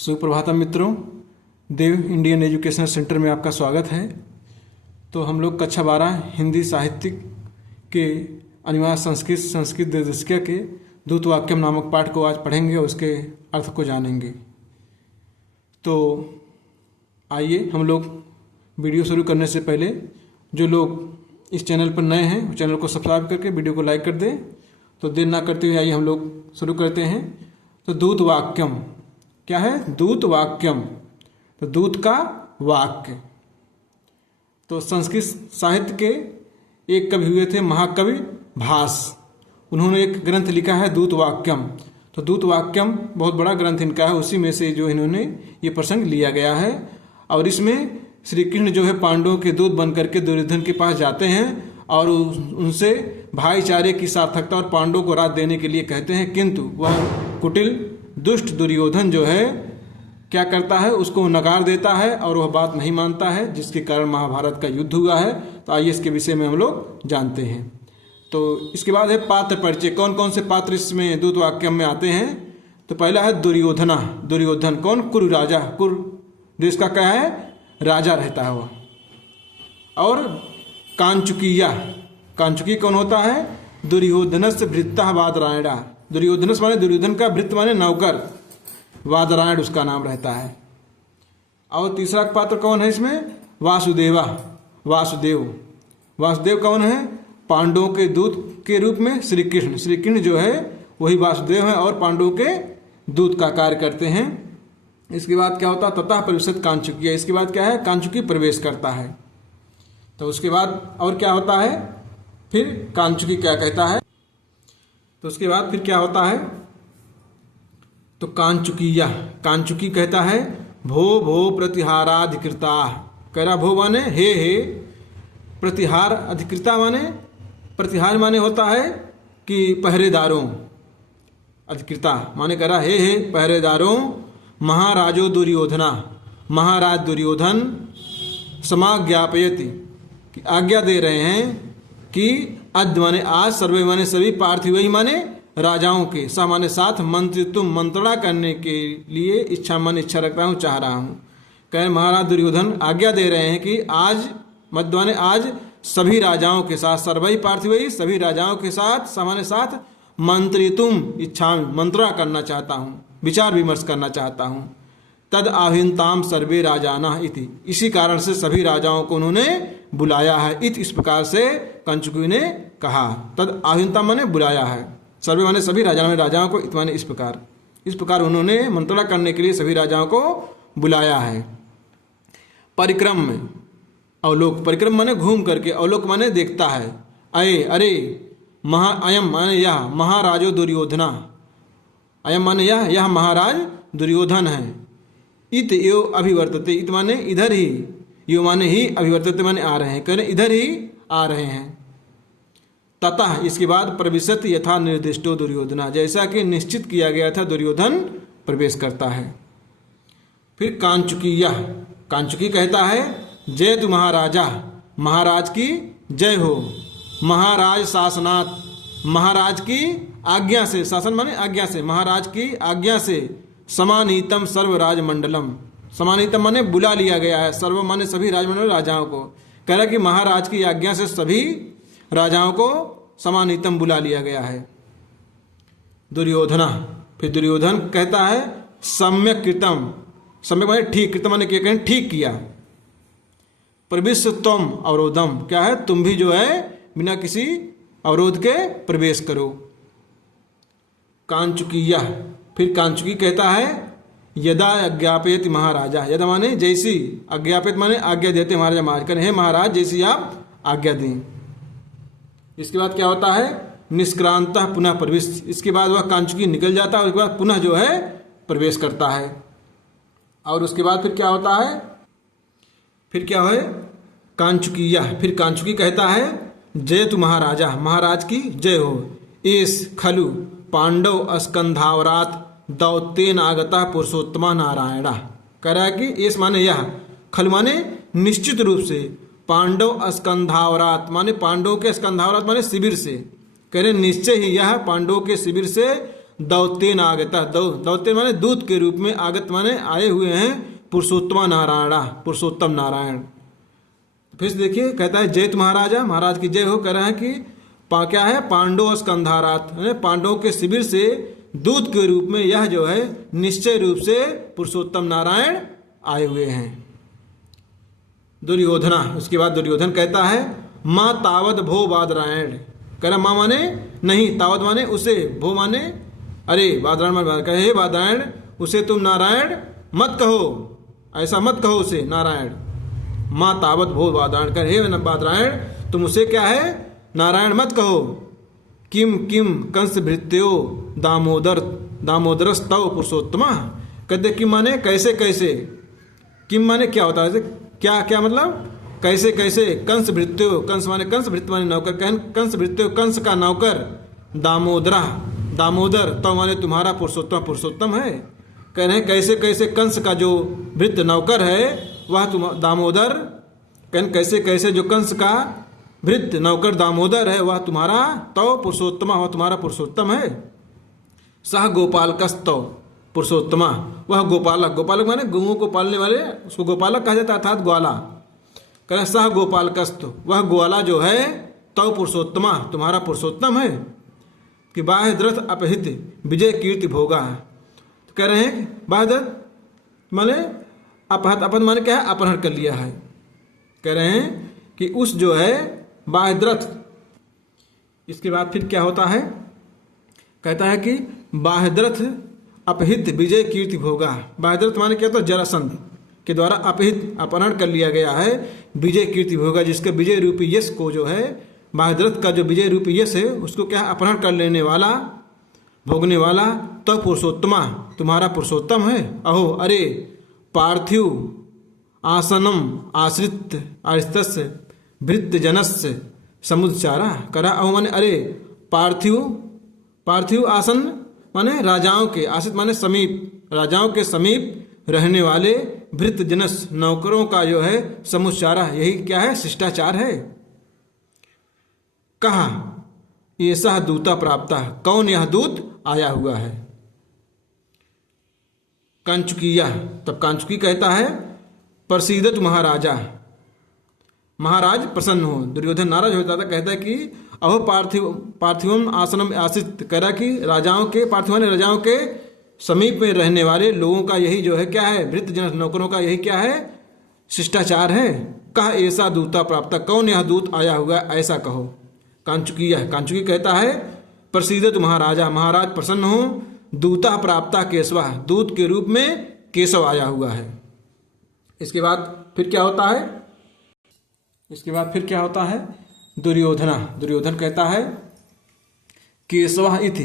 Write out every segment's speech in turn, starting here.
सुप्रभातम मित्रों, देव Indian educational centre में आपका स्वागत है। तो हम लोग कक्षा 12 हिंदी साहित्य के अनिवार्य संस्कृत निर्देशिका के दूत वाक्यम नामक पाठ को आज पढ़ेंगे और उसके अर्थ को जानेंगे। तो आइए हम लोग वीडियो शुरू करने से पहले जो लोग इस चैनल पर नए हैं चैनल को सब्सक्राइब करके वीडियो को लाइक कर दें। तो देर ना करते हुए आइए हम लोग शुरू करते हैं। तो दूत वाक्यम क्या है? दूत वाक्यम, तो दूत का वाक्य। तो संस्कृत साहित्य के एक कवि हुए थे महाकवि भास। उन्होंने एक ग्रंथ लिखा है दूत वाक्यम। तो दूत वाक्यम बहुत बड़ा ग्रंथ इनका है, उसी में से जो इन्होंने ये प्रसंग लिया गया है। और इसमें श्री कृष्ण जो है पांडवों के दूत बन करके दुर्योधन के पास जाते हैं और उनसे भाईचारे की सार्थकता और पांडवों को राह देने के लिए कहते हैं, किंतु वह कुटिल दुष्ट दुर्योधन जो है क्या करता है, उसको नकार देता है और वह बात नहीं मानता है, जिसके कारण महाभारत का युद्ध हुआ है। तो आइए इसके विषय में हम लोग जानते हैं। तो इसके बाद है पात्र परिचय। कौन कौन से पात्र इसमें दूत वाक्यम में आते हैं? तो पहला है दुर्योधना। दुर्योधन कौन? कुरु राजा। कुरु देश का क्या है? राजा रहता है वह। और कांचुकिया। कांचुकी कौन होता है? दुर्योधनस्य भृत्तः वादरायणा। दुर्योधनस माने दुर्योधन का, भृत्त माने नौकर, वादरायण उसका नाम रहता है। और तीसरा पात्र कौन है इसमें? वासुदेवा। वासुदेव। वासुदेव कौन है? पांडवों के दूत के रूप में श्री कृष्ण। श्री कृष्ण जो है वही वासुदेव है और पांडवों के दूत का कार्य करते हैं। इसके बाद क्या होता है? ततः प्रविशत कांचुकिया। इसके बाद क्या है? कांचुकी प्रवेश करता है। तो उसके बाद और क्या होता है? फिर कांचुकी क्या कहता है? तो उसके बाद फिर क्या होता है? तो कांचुकिया। कांचुकी कहता है भो भो प्रतिहाराधिकृता। कह रहा भो माने हे हे, प्रतिहार अधिकृता माने प्रतिहार माने होता है कि पहरेदारों। अधिकृता माने कह रहा हे पहरेदारों, महाराजो दुर्योधना। महाराज दुर्योधन समाज्ञापयति कि आज्ञा दे रहे हैं कि अद्य माने आज, सर्वे माने सभी, पार्थिव ही माने राजाओं के, सा माने साथ, मंत्री तुम मंत्रणा करने के लिए इच्छा माने इच्छा रखता हूँ, चाह रहा हूँ। कह महाराज दुर्योधन आज्ञा दे रहे हैं कि आज मध्य माने आज सभी राजाओं के साथ, सर्वई पार्थिव ही, सभी राजाओं के साथ, सामान्य साथ, मंत्री तुम इच्छा मंत्रणा करना चाहता हूँ, विचार विमर्श करना चाहता हूँ। तद आहिंताम सर्वे राजाना इति। इसी कारण से सभी राजाओं को उन्होंने बुलाया है। इस प्रकार से कंचुकी ने कहा। तद आहिंता माने बुलाया है, सर्वे माने सभी राजाओं को, इत माने इस प्रकार उन्होंने मंत्रणा करने के लिए सभी राजाओं को बुलाया है। परिक्रम में अवलोक। परिक्रम माने घूम करके, अवलोक माने देखता है। अरे अयम माने यह, महाराजो दुर्योधना। अयम माने यह महाराज दुर्योधन है। इत यो अभिवर्तते। इत माने इधर ही, यो माने ही, अभिवर्तते माने आ रहे हैं, कहने इधर ही आ रहे हैं। ततः इसके बाद प्रविशत यथा निर्दिष्टो दुर्योधना। जैसा कि निश्चित किया गया था दुर्योधन प्रवेश करता है। फिर कांचुकिया। कांचुकी कहता है जय तु महाराजा, महाराज की जय हो। महाराज शासनात्, महाराज की आज्ञा से, शासन माने आज्ञा से, महाराज की आज्ञा से, समानीतम सर्व राजमंडलम। समानीतम माने बुला लिया गया है, सर्व माने सभी राजमंडल राजाओं को। कह रहा कि महाराज की आज्ञा से सभी राजाओं को समानीतम बुला लिया गया है। दुर्योधना। फिर दुर्योधन कहता है सम्यक कृतम। सम्यक माने ठीक, कृतम माने क्या कहें? ठीक किया। प्रविश्य त्वम अवरोधम। क्या है? तुम भी जो है बिना किसी अवरोध के प्रवेश करो। कांचुकिया। फिर कांचुकी कहता है यदा अज्ञापयति महाराजा। यदा माने जैसी, अज्ञापित माने आज्ञा देते महाराजा। महाराज हे महाराज जैसी आप आज्ञा दें। इसके बाद क्या होता है? निष्क्रांत पुनः प्रवेश। इसके बाद वह कांचुकी निकल जाता है और उसके बाद पुनः जो है प्रवेश करता है। और उसके बाद फिर क्या होता है? फिर क्या है? कांचुकिया। फिर कांचुकी कहता है जय तु महाराजा, महाराज की जय हो। एस खलु पांडव स्कंधावरात दौतेन आगता पुरुषोत्तमा नारायणा। कह रहा है कि एस माने यह, खल माने निश्चित रूप से, पांडव स्कंधावरात माने पांडवों के, स्कंधावरात माने शिविर से, कह रहे निश्चय ही यह पांडवों के शिविर से दौतेन आगत, दौतेन माने दूत के रूप में, आगत माने आए हुए हैं, पुरुषोत्तमा नारायणा, पुरुषोत्तम नारायण। फिर से देखिए, कहता है जयत महाराजा, महाराज की जय हो। कह रहा है कि क्या है, पांडव स्कंधारात, पांडवों के शिविर से दूत के रूप में यह जो है निश्चय रूप से पुरुषोत्तम नारायण आए हुए हैं। दुर्योधना, उसके बाद दुर्योधन कहता है माँ तावद भो बादरायण, कह रहा माँ माने नहीं, तावद माने उसे, भो माने अरे, बादरायण माने कहे हे बादरायण, उसे तुम नारायण मत कहो, ऐसा मत कहो उसे नारायण। माँ तावत भो बादरायण, कहे हे बादरायण तुम उसे क्या है नारायण मत कहो। किम किम कंस भृत्यो दामोदर, दामोदरस्तव पुरुषोत्तमा, कहते किम माने कैसे कैसे, किम माने क्या होता है, क्या क्या मतलब कैसे कैसे, कंस भृत्यो, कंस माने कंस, भृत्य माने नौकर, कंस भृत्यो कंस का नौकर, दामोदरा, दामोदर तो माने तुम्हारा पुरुषोत्तम, पुरुषोत्तम है। कह रहे हैं कैसे कैसे कंस का जो भृत्य नौकर है वह तुम दामोदर, कहन कैसे कैसे जो कंस का भृत्य नौकर दामोदर है वह तुम्हारा तो पुरुषोत्तमा, वह तुम्हारा पुरुषोत्तम है। सह गोपालकस्तो पुरुषोत्तमा, वह गोपालक, गोपालक माने गौओं को पालने वाले, उसको गोपालक कहा जाता है, अर्थात ग्वाला। कह रहे सह गोपालकस्तो, वह ग्वाला जो है तो पुरुषोत्तमा, तुम्हारा पुरुषोत्तम है। कि बाह्यद्रथ अपहित विजय कीर्ति भोगा, कह रहे हैं बाह्यद्रथ माने अपहत, अपहत माने क्या है, अपहरण कर लिया है। कह रहे हैं कि उस जो है बाह्यद्रथ, इसके बाद फिर क्या होता है, कहता है कि बाह्यद्रथ अपहित विजय कीर्ति भोगा। बाह्यद्रथ माने क्या होता है, जरासंध के द्वारा अपहित, अपहरण कर लिया गया है, विजय कीर्ति भोगा, जिसके विजय रूपी यश को जो है, बाह्यद्रथ का जो विजय रूपी यश है उसको क्या अपहरण कर लेने वाला, भोगने वाला तो पुरुषोत्तमा, तुम्हारा पुरुषोत्तम है। अहो अरे पार्थिव आसनम आश्रित आश्रितस्य भृत्य जनस्य समुच्चारा, करा अहो माने अरे, पार्थिव, पार्थिव आसन माने राजाओं के, आश्रित माने समीप, राजाओं के समीप रहने वाले भृत्य जनस नौकरों का जो है समुच्चारा, यही क्या है, शिष्टाचार है। कहा ये सह दूता प्राप्ता, कौन यह दूत आया हुआ है। कांचुकिया, तब कांचुकी कहता है प्रसीदत महाराजा, महाराज प्रसन्न हो। दुर्योधन नाराज होता था, कहता है कि अहो पार्थिव, पार्थिवम आसनम आसित, कह रहा कि राजाओं के, पार्थिव ने राजाओं के समीप में रहने वाले लोगों का यही जो है क्या है, भृत्य जन नौकरों का यही क्या है, शिष्टाचार है। कहा ऐसा दूता प्राप्त, कौन यह दूत आया हुआ ऐसा कहो। कांचुकिया, कांचुकी कहता है प्रसीदत महाराजा, महाराज प्रसन्न हो, दूता प्राप्ता केशवा, दूत के रूप में केशव आया हुआ है। इसके बाद फिर क्या होता है, इसके बाद फिर क्या होता है, दुर्योधना, दुर्योधन कहता है केशवा इति,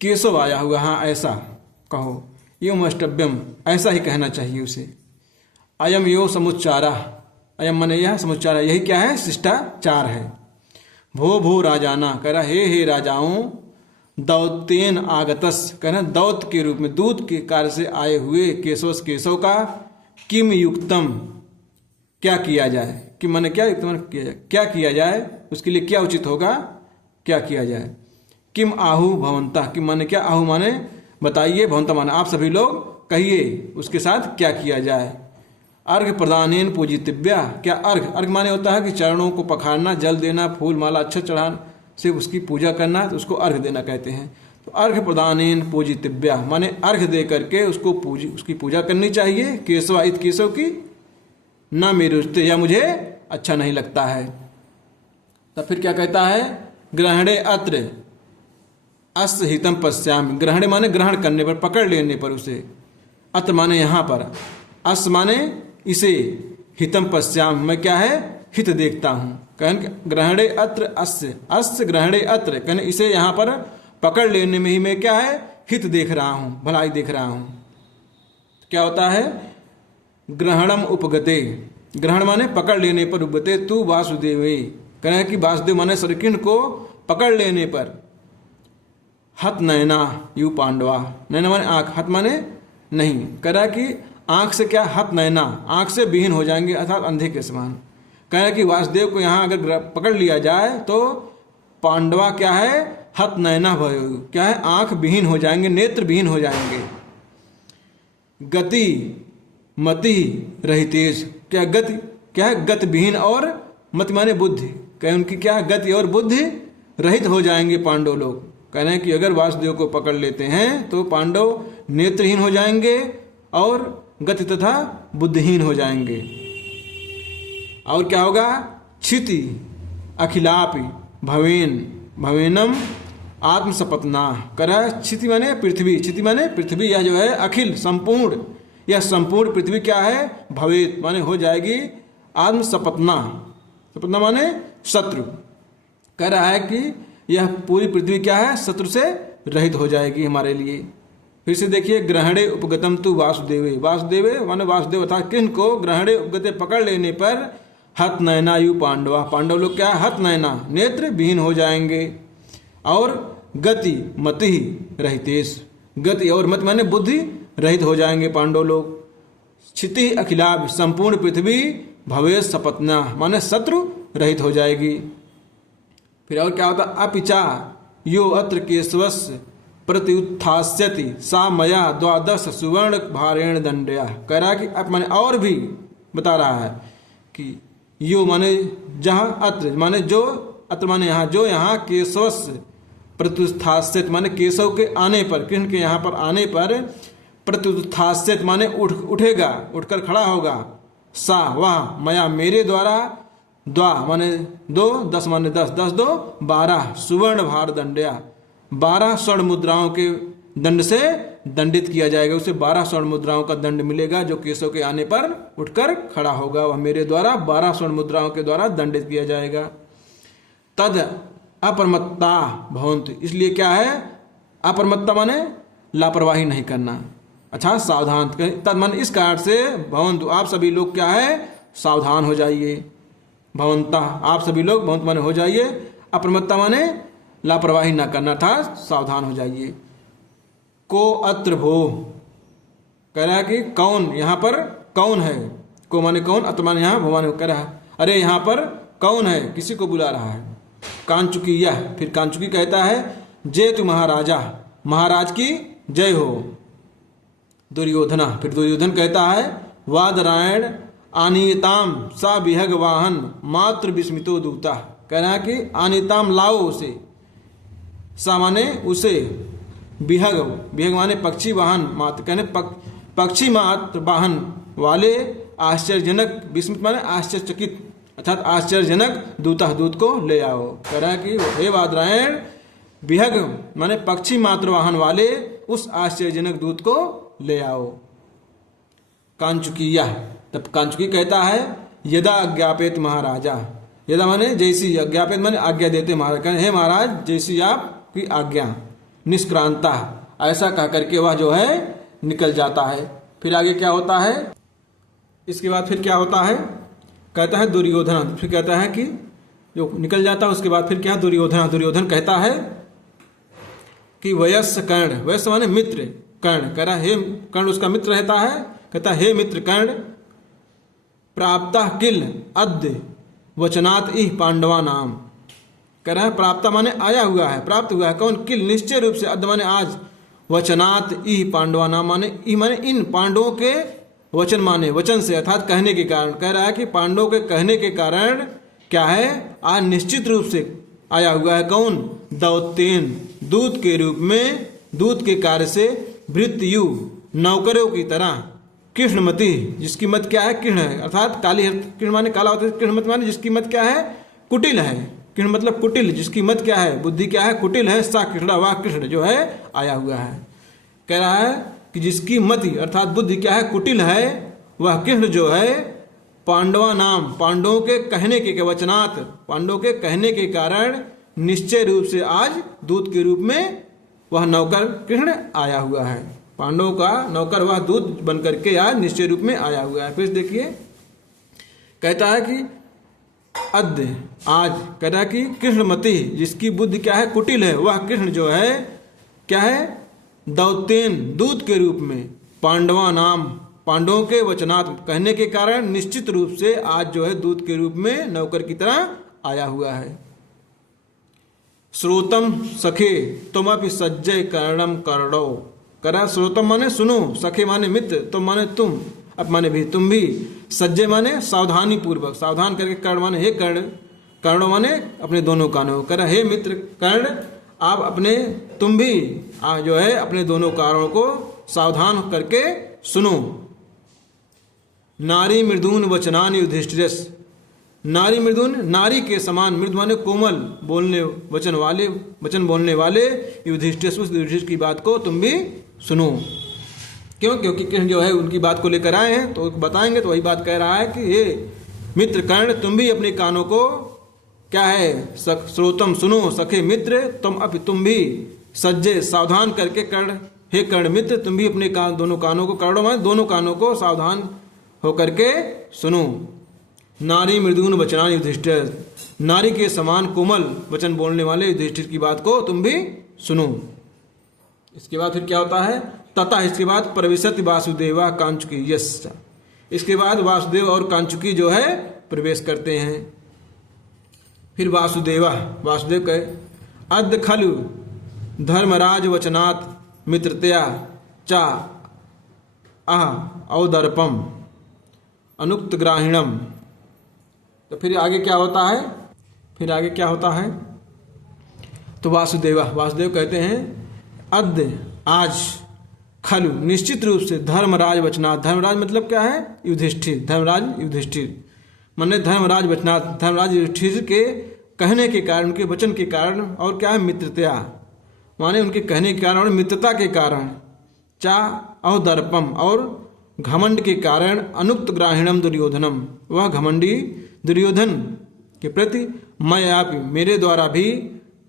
केशव आया हुआ, हाँ ऐसा कहो। एवं अष्टव्यम, ऐसा ही कहना चाहिए उसे। अयम यो समुच्चारा, अयम मन यह समुच्चारा, यही क्या है, शिष्टाचार है। भो भो राजाना, कह रहा हे राजाओं, दौतेन आगतस, कहना दौत के रूप में, दूत के कार्य से आए हुए केशव, केशव का किम युक्तम, क्या किया जाए, कि मन क्या युक्तम किया जाए, क्या किया जाए, उसके लिए क्या उचित होगा, क्या किया जाए। किम आहु भवंता, कि मन क्या, आहु माने बताइए, भवंता माने आप सभी लोग कहिए, उसके साथ क्या किया जाए। अर्घ प्रदानेन पूजितव्या, क्या अर्घ, अर्घ माने होता है कि चरणों को पखारना, जल देना, फूल माला अच्छा चढ़ाना से उसकी पूजा करना, तो उसको अर्घ देना कहते हैं। तो अर्घ प्रदानेन पूजितव्या माने अर्घ दे करके उसको उसकी पूजा करनी चाहिए। केशवा इत, केशव की, ना मेरे रुचते, या मुझे अच्छा नहीं लगता है। तब फिर क्या कहता है, ग्रहणे अत्र अस हितम पश्यामि, ग्रहणे माने ग्रहण करने पर, पकड़ लेने पर उसे, अत्र माने यहाँ पर, अस माने इसे, हितम पश्याम मैं क्या है, हित देखता हूँ। कहन ग्रहणे अत्र अस्य, अस्य ग्रहणे अत्र, कहने इसे यहाँ पर पकड़ लेने में ही मैं क्या है, हित देख रहा हूँ, भलाई देख रहा हूँ। क्या होता है, ग्रहणम उपगते, ग्रहण माने पकड़ लेने पर, उपगते तू वासुदेवे, कहे कि वासुदेव माने श्रीकृष्ण को पकड़ लेने पर। हत नयना यू पांडवा, नयना माने आँख, हत माने नहीं, कह रहा कि आँख से क्या, हत नयना, आँख से विहीन हो जाएंगे, अर्थात अंधे के समान। कह रहा कि वासुदेव को यहाँ अगर पकड़ लिया जाए तो पांडवा क्या है, हत नयना भयो, क्या है, आंख विहीन हो जाएंगे, नेत्र विहीन हो जाएंगे। गति मति रहितेश, क्या गति, क्या है, गति विहीन और मति माने बुद्धि, क्या उनकी क्या गति और बुद्धि रहित हो जाएंगे पांडव लोग। कह रहे हैं कि अगर वासुदेव को पकड़ लेते हैं तो पांडव नेत्रहीन हो जाएंगे और गति तथा बुद्धिहीन हो जाएंगे। और क्या होगा, क्षिति अखिलापि भवेन भवेनम आत्मसपत्ना, करा क्षिति माने पृथ्वी, क्षिति माने पृथ्वी, यह जो है अखिल संपूर्ण, यह संपूर्ण पृथ्वी क्या है, भवेत माने हो जाएगी आत्मसपत्ना, सपत्ना माने शत्रु। कह रहा है कि यह पूरी पृथ्वी क्या है, शत्रु से रहित हो जाएगी हमारे लिए। फिर से देखिए, ग्रहणे उपगतम तु वासुदेवे, वासुदेवे माने वासुदेव अर्थात किन को, ग्रहणे उपगते पकड़ लेने पर हत नयनायु पांडवा, पांडव लोग क्या है, हत नयना नेत्र विहीन हो जाएंगे। और गति मति रहितेश, गति और मति माने बुद्धि रहित हो जाएंगे पांडव लोग। क्षिति अखिलाभ, संपूर्ण पृथ्वी भवेश सपत्ना माने शत्रु रहित हो जाएगी। फिर और क्या होता, अपिचा यो अत्र केशवस्य प्रत्युत्थास्यति सा मया 12 सुवर्ण भारेण दंडया। कह रहा है कि अब माने और भी बता रहा है कि यो माने जहाँ, अत्र माने जो, अत्र माने यहाँ, जो यहाँ केशवस्य प्रत्युत्थास्यति माने केशव के आने पर, कृष्ण के यहाँ पर आने पर, प्रत्युत्थास्यति माने उठेगा, उठकर खड़ा होगा, सा वह मया मेरे द्वारा, द्वा माने 2, 10 माने 10, 10 2 12 सुवर्ण भार दंडया, 12 स्वर्ण मुद्राओं के दंड से दंडित किया जाएगा, उसे 12 स्वर्ण मुद्राओं का दंड मिलेगा जो केशव के आने पर उठकर खड़ा होगा, वह मेरे द्वारा 12 स्वर्ण मुद्राओं के द्वारा दंडित किया जाएगा। तद अप्रमत्ता भवन्तु, इसलिए क्या है, अप्रमत्ता माने लापरवाही नहीं करना, अच्छा सावधान, तद माने इस कारण से, भवन्तु आप सभी लोग क्या है, सावधान हो जाइए। भवंता आप सभी लोग, भवंत माने हो जाइए, अप्रमत्ता माने लापरवाही ना करना था, सावधान हो जाइए। को अत्र भो, कह रहा है कि कौन, यहाँ पर कौन है, को माने कौन, अत्र माने यहाँ, भो माने कह रहा है, अरे यहाँ पर कौन है, किसी को बुला रहा है। कांचुकी यह, फिर कांचुकी कहता है, जय तु महाराजा, महाराज की जय हो। दुर्योधना, फिर दुर्योधन कहता है, वादरायण आनीताम सा विहग वाहन मात्र विस्मितो दूता, कह रहा है कि आनीताम लाओ उसे, सा माने उसे, विहग, विहग माने पक्षी वाहन, मात्र कहने पक्षी मात्र वाहन वाले, आश्चर्यजनक, विस्मित माने आश्चर्यचकित अर्थात आश्चर्यजनक दूता, दूत को ले आओ। कह रहा है कि हे वादरायण, विहग माने पक्षी मात्र वाहन वाले उस आश्चर्यजनक दूत को ले आओ। कांचुकी यह, तब कांचुकी कहता है, यदा अज्ञापित महाराजा, यदा माने जैसी, अज्ञापित माने आज्ञा देते महाराज, कहते हे महाराज जैसी आपकी आज्ञा, निष्क्रांता, ऐसा कह करके वह जो है निकल जाता है। फिर आगे क्या होता है, इसके बाद फिर क्या होता है, कहता है दुर्योधन, फिर कहता है कि जो निकल जाता है उसके बाद फिर क्या, दुर्योधन, दुर्योधन कहता है कि वयस्य कर्ण, वयस्य माने मित्र, कर्ण, कह रहा हे कर्ण उसका मित्र रहता है, कहता हे मित्र कर्ण, प्राप्ता किल अद्य वचनात् इह पांडवा नाम, कह रहा है प्राप्ता माने आया हुआ है, प्राप्त हुआ है, कौन, किल निश्चय रूप से, अद्य माने आज, वचनात् इह पांडवा नाम माने इह माने इन पांडवों के, वचन माने वचन से अर्थात कहने के कारण, कह रहा है कि पांडवों के कहने के कारण क्या है, आज निश्चित रूप से आया हुआ है, कौन, दौतेन, दूत के रूप में, दूत के कार्य से, भृत्यु नौकरों की तरह, कृष्णमति जिसकी मत क्या है, कृष्ण है अर्थात काली, कृष्ण माने काला होता है, कृष्णमत माने जिसकी मत क्या है, कुटिल है, कृष्ण मतलब कुटिल, जिसकी मत क्या है, बुद्धि क्या है, कुटिल है, सा कृष्ण, वह कृष्ण जो है आया हुआ है। कह रहा है कि जिसकी मति अर्थात बुद्धि क्या है, कुटिल है, वह कृष्ण जो है, पांडवा नाम, पांडवों के कहने के वचनात्, पांडवों के कहने के कारण निश्चय रूप से आज दूत के रूप में वह नौकर कृष्ण आया हुआ है, पांडवों का नौकर वह दूत बनकर के आज निश्चय रूप में आया हुआ है। फिर देखिए कहता है कि अद्य आज, कह रहा है कि कृष्णमति जिसकी बुद्धि क्या है, कुटिल है, वह कृष्ण जो है क्या है, दौतेन दूत के रूप में, पांडवा नाम पांडवों के वचनात् कहने के कारण निश्चित रूप से आज जो है दूत के रूप में नौकर की तरह आया हुआ है। श्रोतम सखे तुमपि सज्जय कर्णम कर्णो। करा श्रोतम माने सुनो, सखे माने मित्र, तुम माने तुम, अब माने भी तुम भी, सज्जय माने सावधानी पूर्वक, सावधान करके, कर्ण माने हे कर्ण, कर्णो माने अपने दोनों कानों। करा हे मित्र कर्ण, आप अपने, तुम भी जो है अपने दोनों कानों को सावधान करके सुनो। नारी मृदून वचनान युधिष्ठिरस। नारी मृदून, नारी के समान, मृद माने कोमल बोलने, वचन बोलने वाले युधिष्ठिर, उस युधिष्ठिर की बात को तुम भी सुनो। क्यों? क्योंकि कृष्ण जो है उनकी बात को लेकर आए हैं तो बताएंगे, तो वही बात कह रहा है कि हे मित्र कर्ण, तुम भी अपने कानों को क्या है, श्रोतम सुनो, सखे मित्र तुम भी, सज्जे सावधान करके, कर्ण हे कर्ण मित्र, तुम भी अपने दोनों कानों को, कर्णों माने दोनों कानों को सावधान होकर के सुनो। नारी मृदून वचनान युधिष्ठिर, नारी के समान कोमल वचन बोलने वाले युधिष्ठिर की बात को तुम भी सुनो। इसके बाद फिर क्या होता है, तथा इसके बाद प्रविशति वासुदेवा कांचुकी यश। इसके बाद वासुदेव और कांचुकी जो है प्रवेश करते हैं। फिर वासुदेव कहे अद्य खलु धर्मराज वचनात् मित्रतया चा औदर्पम अनुक्त ग्राहिणम। तो फिर आगे क्या होता है, तो वासुदेव कहते हैं अद्य आज, खलु निश्चित रूप से, धर्मराज वचनात्, धर्मराज मतलब क्या है, युधिष्ठिर, धर्मराज युधिष्ठिर माने धर्मराज वचनात्, धर्मराज युधिष्ठिर के कहने के कारण, उनके वचन के कारण, और क्या है मित्रतया माने उनके कहने के कारण और मित्रता के कारण, चा औदर्पम और घमंड के कारण, अनुक्त ग्राहिणम दुर्योधनम, वह घमंडी दुर्योधन के प्रति मैं आप मेरे द्वारा भी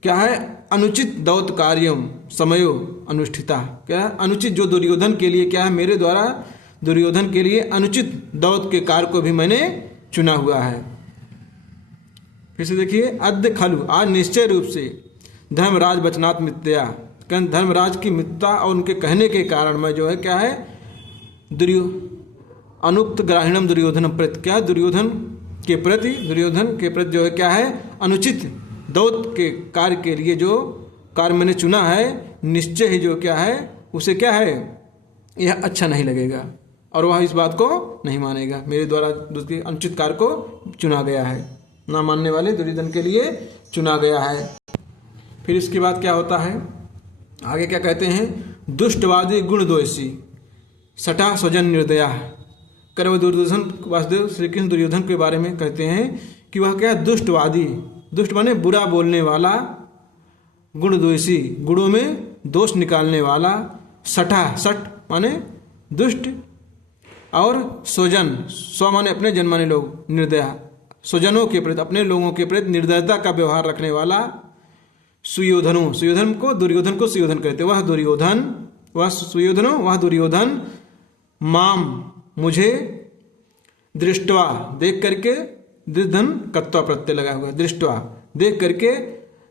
क्या है, अनुचित दौत कार्यम समयो अनुष्ठिता, क्या अनुचित जो दुर्योधन के लिए क्या है, मेरे द्वारा दुर्योधन के लिए अनुचित दौत के कार्य को भी मैंने चुना हुआ है। फिर से देखिए, अद्य खलु आज निश्चय रूप से, धर्मराज वचनात् मित्रया, धर्मराज की मित्रता और उनके कहने के कारण मैं जो है क्या है, अनुक्त ग्राहिणम दुर्योधनम प्रति, क्या दुर्योधन के प्रति जो है क्या है, अनुचित दौत के कार्य के लिए जो कार्य मैंने चुना है, निश्चय ही जो क्या है उसे क्या है, यह अच्छा नहीं लगेगा और वह इस बात को नहीं मानेगा, मेरे द्वारा दूसरे अनुचित कार्य को चुना गया है, ना मानने वाले दुर्योधन के लिए चुना गया है। फिर इसके बाद क्या होता है, आगे क्या कहते हैं, दुष्टवादी गुणद्वेषी सटा स्वजन निर्दया। कर वह दुर्योधन, वासुदेव श्री कृष्ण दुर्योधन के बारे में कहते हैं कि वह क्या है, दुष्टवादी, दुष्ट माने बुरा बोलने वाला, गुणद्वेषी गुणों में दोष निकालने वाला, सट माने दुष्ट, और स्वजन, स्व माने अपने जन माने लोग, निर्दया स्वजनों के प्रति, अपने लोगों के प्रति निर्दयता का व्यवहार रखने वाला, सुयोधन को सुयोधन कहते, वह दुर्योधन माम मुझे दृष्टवा देख करके, धन कत्वा प्रत्यय लगा हुआ, दृष्टवा देख करके,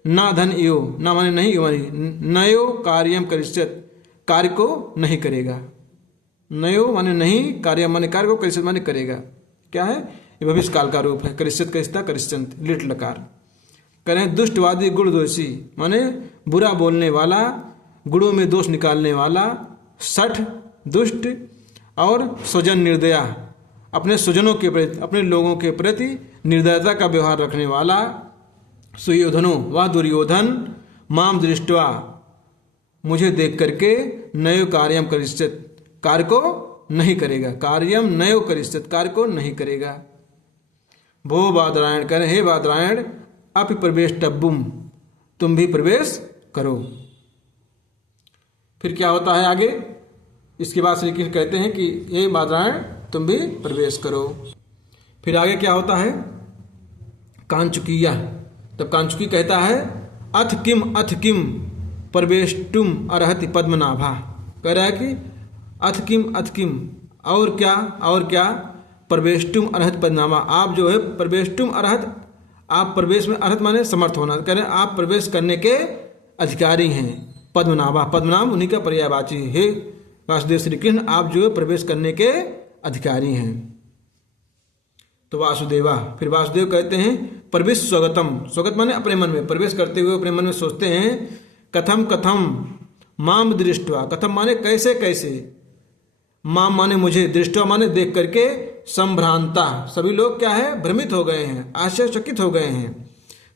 ना धन यो, ना माने नहीं यो माने नयो कार्यम करिष्यत, कार्य को नहीं करेगा, नयो माने नहीं, कार्य माने कार्य को, करिष्यत माने करेगा, क्या है ये भविष्य काल का रूप है, करिष्यत करिष्यता करिष्यंत लिट लकार। करें दुष्टवादी गुणद्वेषी माने बुरा बोलने वाला, गुणों में दोष निकालने वाला, सठ दुष्ट, और स्वजन निर्दया अपने स्वजनों के प्रति, अपने लोगों के प्रति निर्दयता का व्यवहार रखने वाला, सुयोधनो वह दुर्योधन, माम दृष्टवा मुझे देख करके, नयो कार्यम करिष्यत कार्य को नहीं करेगा, कार्यम नयो करिष्यत कार्य को नहीं करेगा। भो बादरायण करें, हे बादरायण, अपि प्रवेष्टव्युम तुम भी प्रवेश करो। फिर क्या होता है आगे, इसके बाद श्री कृष्ण कहते हैं कि हे बादरायण तुम भी प्रवेश करो। फिर आगे क्या होता है, कांचुकिया, तब कांचुकी कहता है अथ किम प्रवेष्टुम अर्हति पद्मनाभा, कह रहा है कि अथ किम और क्या प्रवेष्टुम अर्हति पद्मनाभा, आप जो है प्रवेष्टुम अर्हत, आप प्रवेश में अर्हत माने समर्थ होना, कह रहे हैं आप प्रवेश करने के अधिकारी हैं, पद्मनाभा, पद्मनाभ उन्हीं का पर्यायवाची, हे वासुदेव श्री कृष्ण आप जो है प्रवेश करने के अधिकारी हैं। तो वासुदेवा, फिर वासुदेव कहते हैं प्रवेश स्वगतम, स्वगत माने अपने मन में, प्रवेश करते हुए अपने मन में सोचते हैं कथम कथम माम दृष्टवा, कथम माने कैसे कैसे, माम माने मुझे, दृष्टवा माने देख करके, संभ्रांता सभी लोग क्या है भ्रमित हो गए हैं, आश्चर्यचकित हो गए हैं।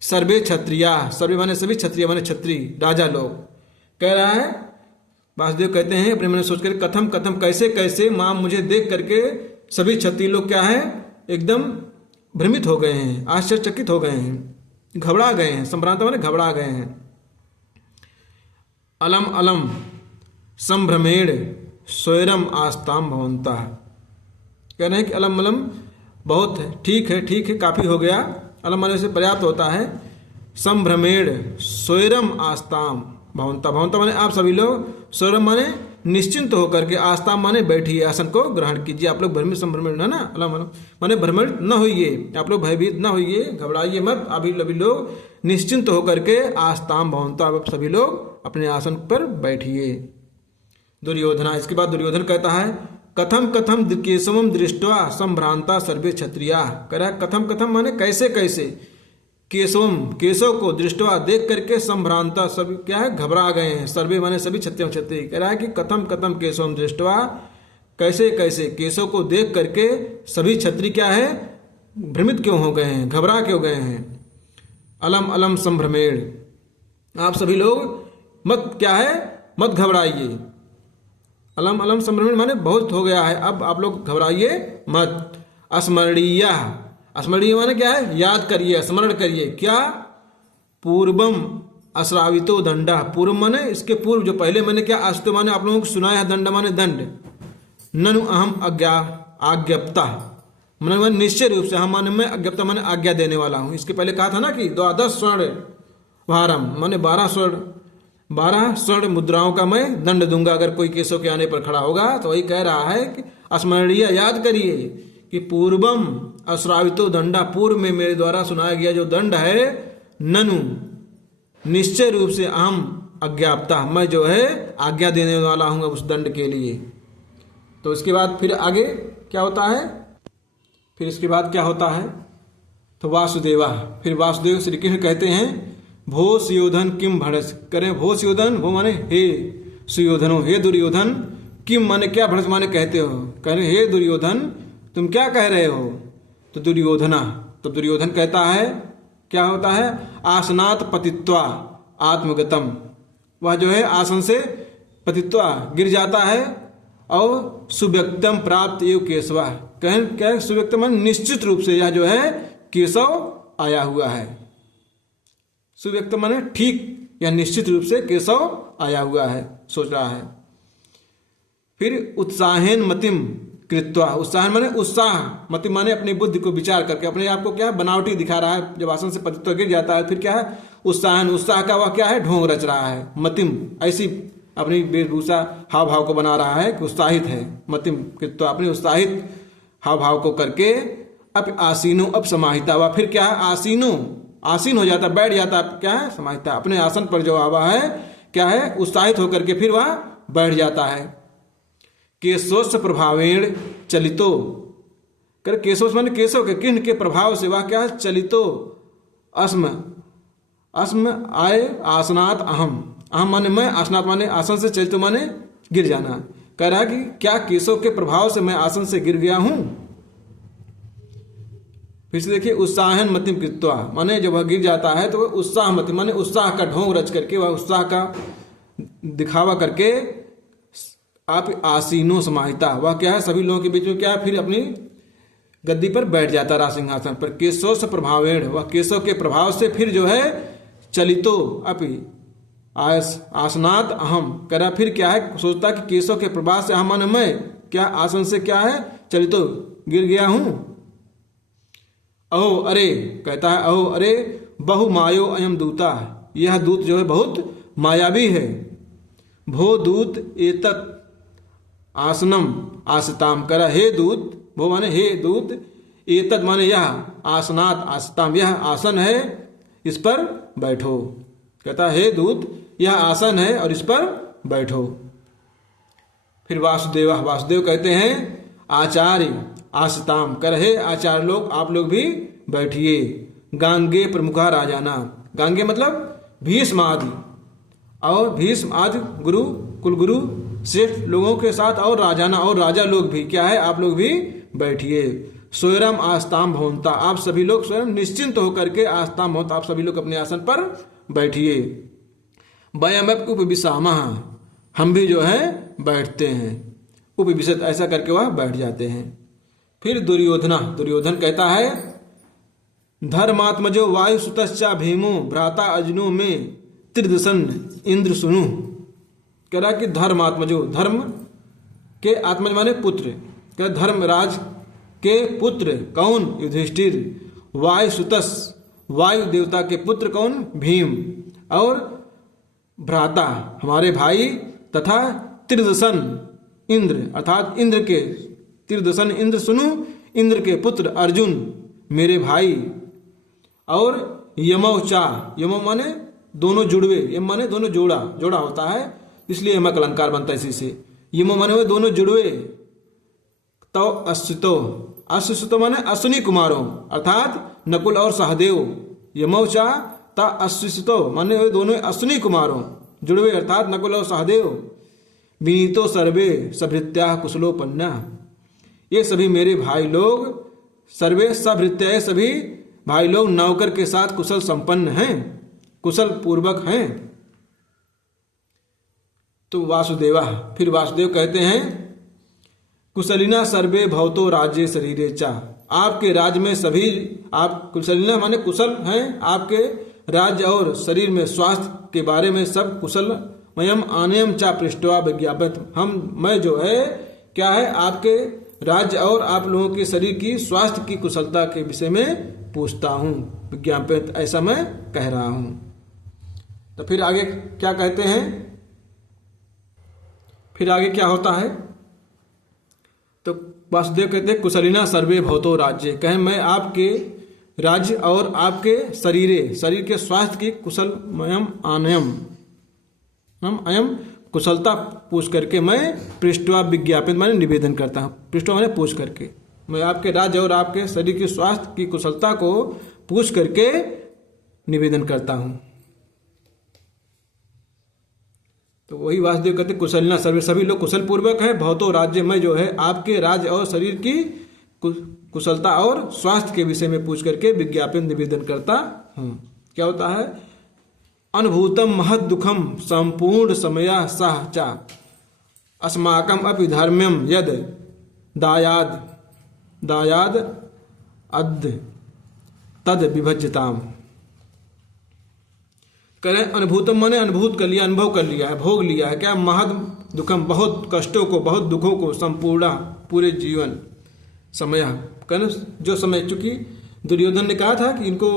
सर्वे क्षत्रिया, सर्वे माने सभी, क्षत्रिय माने क्षत्रिय राजा लोग, कह रहा है वासुदेव कहते हैं अपने मन में सोच कर कथम कथम कैसे कैसे, माम मुझे देख करके सभी क्षत्रिय लोग क्या है एकदम भ्रमित हो गए हैं, आश्चर्यचकित हो गए हैं, घबरा गए हैं, संभ्रांत माने घबरा गए हैं। अलम अलम संभ्रमेण स्वैरम आस्ताम भवंता, कह रहे हैं कि अलम अलम बहुत है, ठीक है काफ़ी हो गया, अलम माने से पर्याप्त होता है, संभ्रमेण स्वैरम आस्ताम भवंता, भवंता माने आप सभी लोग, स्वैरम माने निश्चिंत होकर के, आस्ताम माने बैठिए, आसन को ग्रहण कीजिए, आप लोग भ्रमित संभ्रमित है ना, अलम अलम माने भ्रमित न होइए, आप लोग भयभीत न होइए, घबराइए मत, अभी सभी लोग निश्चिंत होकर के आस्ताम भवंता, आप सभी लोग अपने आसन पर बैठिए। दुर्योधना, इसके बाद दुर्योधन कहता है कथम कथम केशवम दृष्टवा संभ्रांता सर्वे क्षत्रिया, कह रहा है कथम कथम माने कैसे कैसे, केशवम केशव को दृष्टवा देख करके, संभ्रांता सभी क्या है घबरा गए हैं, सर्वे माने सभी क्षत्रिय क्षत्रिय, कह रहा है कि कथम कथम केशवम दृष्टवा कैसे कैसे, केशव को देख करके सभी क्षत्रिय क्या है भ्रमित क्यों हो गए हैं, घबरा क्यों गए हैं। अलम अलम संभ्रमेण, आप सभी लोग मत क्या है मत घबराइए, अलम अलम संभ्रमेण माने बहुत हो गया है, अब आप लोग घबराइए मत। स्मरणीय, स्मरणीय माने क्या है याद करिए, स्मरण करिए, क्या पूर्वम अश्रावितो दंडा, पूर्व माने इसके पूर्व जो पहले मैंने क्या आश्रित माने आप लोगों को सुनाया है, दंड माने दंड, ननु अहम आज्ञप्ता माने निश्चय रूप से, हम माने मैं अज्ञप्ता माने आज्ञा देने वाला हूँ। इसके पहले कहा था ना कि 12 स्वर्ण भारम माने 12 स्वर्ण मुद्राओं का मैं दंड दूंगा अगर कोई केशव के आने पर खड़ा होगा, तो वही कह रहा है कि स्मरणीय याद करिए कि पूर्वम अश्रावितो दंडा, पूर्व में मेरे द्वारा सुनाया गया जो दंड है, ननु निश्चय रूप से अहम अज्ञाप्ता, मैं जो है आज्ञा देने वाला हूँ उस दंड के लिए। तो इसके बाद फिर आगे क्या होता है, फिर इसके बाद क्या होता है, तो वासुदेवा, फिर वासुदेव श्री कृष्ण कहते हैं भो सुयोधन किम भड़स, करें भो सुयोधन, वो माने हे सुयोधनो, हे दुर्योधन, किम माने क्या, भड़स माने कहते हो, कह रहे हे दुर्योधन तुम क्या कह रहे हो। तो दुर्योधना, तो दुर्योधन कहता है क्या होता है, आसनात पतित्वा आत्मगतम, वह जो है आसन से पतित्वा गिर जाता है, और सुव्यक्तम प्राप्त एव केशवा, कहें क्या सुव्यक्तम निश्चित रूप से यह जो है केशव आया हुआ है, सुव्यक्त माने ठीक या निश्चित रूप से केशव आया हुआ है, सोच रहा है। फिर उत्साहेन मतिम कृत्वा, उत्साहन माने उत्साह, मतिम माने अपनी बुद्धि को विचार करके अपने आप को क्या बनावटी दिखा रहा है, जब आसन से पतित्व गिर जाता है फिर क्या है उत्साहन, उत्साह का वह क्या है ढोंग रच रहा है, मतिम ऐसी अपनी वेशभूषा हाव भाव को बना रहा है कि उत्साहित है, मतिम कृत्वा अपने उत्साहित हाव भाव को करके, अब आसीनो अब समाहिता हुआ, फिर क्या है आसीनो आसीन हो जाता, बैठ जाता, क्या है समाहिता, अपने आसन पर जो आवा है क्या है उत्साहित होकर के फिर वह बैठ जाता है। केशोस्स प्रभावेण चलितो, कर केशोस्स माने केशव के कृष्ण के प्रभाव से वह क्या है चलितो, अस्म आए आसनात अहम, अहम माने मैं, आसनात माने आसन से, चलितो माने गिर जाना, कह रहा है कि क्या केशव के प्रभाव से मैं आसन से गिर गया हूं। फिर से देखिए उत्साहन मतिम कृत्वा, माने जब वह गिर जाता है तो वह उत्साह मतिम माने उत्साह का ढोंग रच करके, वह उत्साह का दिखावा करके आप आसीनो समाहिता, वह क्या है सभी लोगों के बीच में क्या है फिर अपनी गद्दी पर बैठ जाता राज सिंहासन पर। केशव से प्रभावेण, वह केशव के प्रभाव से फिर जो है चलितो अपि आसनात अहम, कह रहा फिर क्या है सोचता कि केशव के प्रभाव से अहम माने मैं क्या आसन से क्या है चलितो गिर गया हूं। अहो अरे, कहता है अहो अरे बहु मायो अयम दूता, यह दूत जो है बहुत मायावी है। भो दूत एतत् आसनम आसताम, करा हे दूत, भो माने हे दूत, एतत् माने यह, आसनात आसताम यह आसन है इस पर बैठो, कहता हे दूत यह आसन है और इस पर बैठो। फिर वासुदेव, वासुदेव कहते हैं आचार्य आसताम, कह रहे आचार्य लोग आप लोग भी बैठिए। गांगे प्रमुखा राजाना, गांगे मतलब भीष्म आदि, और भीष्म आदि गुरु कुलगुरु श्रेष्ठ लोगों के साथ, और राजाना और राजा लोग भी क्या है आप लोग भी बैठिए। स्वयं आस्ताम भवंता, आप सभी लोग स्वयं निश्चिंत होकर के आस्ताम भवंता, आप सभी लोग अपने आसन पर बैठिए। वयमप उपविशामः, हम भी जो है बैठते हैं। उपविशत ऐसा करके वह बैठ जाते हैं। फिर दुर्योधना, दुर्योधन कहता है धर्मात्मजो वायुसुतश्चा भीमो भ्राता अजनो में त्रिदशन इंद्र सुनु। कह रहा कि धर्मात्मजो, धर्म के आत्मज माने पुत्र, कह धर्मराज के पुत्र कौन, युधिष्ठिर। वायुसुतस, वायु देवता के पुत्र कौन, भीम। और भ्राता हमारे भाई, तथा त्रिदशन इंद्र अर्थात इंद्र के, त्रिदशन इंद्र सुनु, इंद्र के पुत्र अर्जुन मेरे भाई। और यमौचा, यमो माने दोनों जुड़वे, यम माने दोनों जोड़ा, जोड़ा होता है इसलिए यमक अलंकार बनता है इसी से। यमो माने हुए दोनों जुड़वे। तो अश्वितो, अश्वितो माने अश्विनी कुमारों अर्थात नकुल और सहदेव। यमौचा ता अश्वितो माने हुए दोनों अश्विनी कुमारों, जुड़वे अर्थात नकुल और सहदेव। विनीतो सर्वे सभृत्या कुशलोपन्ना, ये सभी मेरे भाई लोग, सर्वे सभृत्या सभी भाई लोग नौकर के साथ कुशल संपन्न हैं, कुशल पूर्वक हैं। तो वासुदेवा, फिर वासुदेव कहते हैं कुशलिना सर्वे भवतो राज्य शरीरे चा, आपके राज्य में सभी, आप कुशलिना माने कुशल हैं, आपके राज्य और शरीर में स्वास्थ्य के बारे में सब कुशल। मयम आनयम चा पृष्ठवा विज्ञापित, मैं जो है क्या है आपके राज्य और आप लोगों के शरीर की स्वास्थ्य की कुशलता के विषय में पूछता हूँ, विज्ञापित ऐसा मैं कह रहा हूँ। तो फिर आगे क्या कहते हैं, फिर आगे क्या होता है। तो वासुदेव कहते हैं कुशलिना सर्वे भवतो राज्य, कहें मैं आपके राज्य और आपके शरीरे, शरीर के स्वास्थ्य की कुशल मयम आनयम, हम अयम कुशलता पूछ करके मैं पृष्ठवा विज्ञापित माने निवेदन करता हूँ। पृष्ठवा माने पूछ करके, मैं आपके राज्य और आपके शरीर के स्वास्थ्य की कुशलता को पूछ करके निवेदन करता हूँ। तो वही वासुदेव कहते कुशलना सर्वे, सभी लोग कुशल पूर्वक है। भवतो राज्य, मैं जो है आपके राज्य और शरीर की कुशलता और स्वास्थ्य के विषय में पूछ करके विज्ञापन निवेदन करता हूँ। क्या होता है, अनुभूतम महद दुखम संपूर्ण समया सह चा अस्माकम अपि धर्म्यम यद दायाद दायाद अद्य तद विभज्यताम। करें अनुभूतम माने अनुभूत कर लिया, अनुभव कर लिया है, भोग लिया है। क्या, महद दुखम, बहुत कष्टों को, बहुत दुखों को, संपूर्ण पूरे जीवन समय, करें जो समय, चूंकि दुर्योधन ने कहा था कि इनको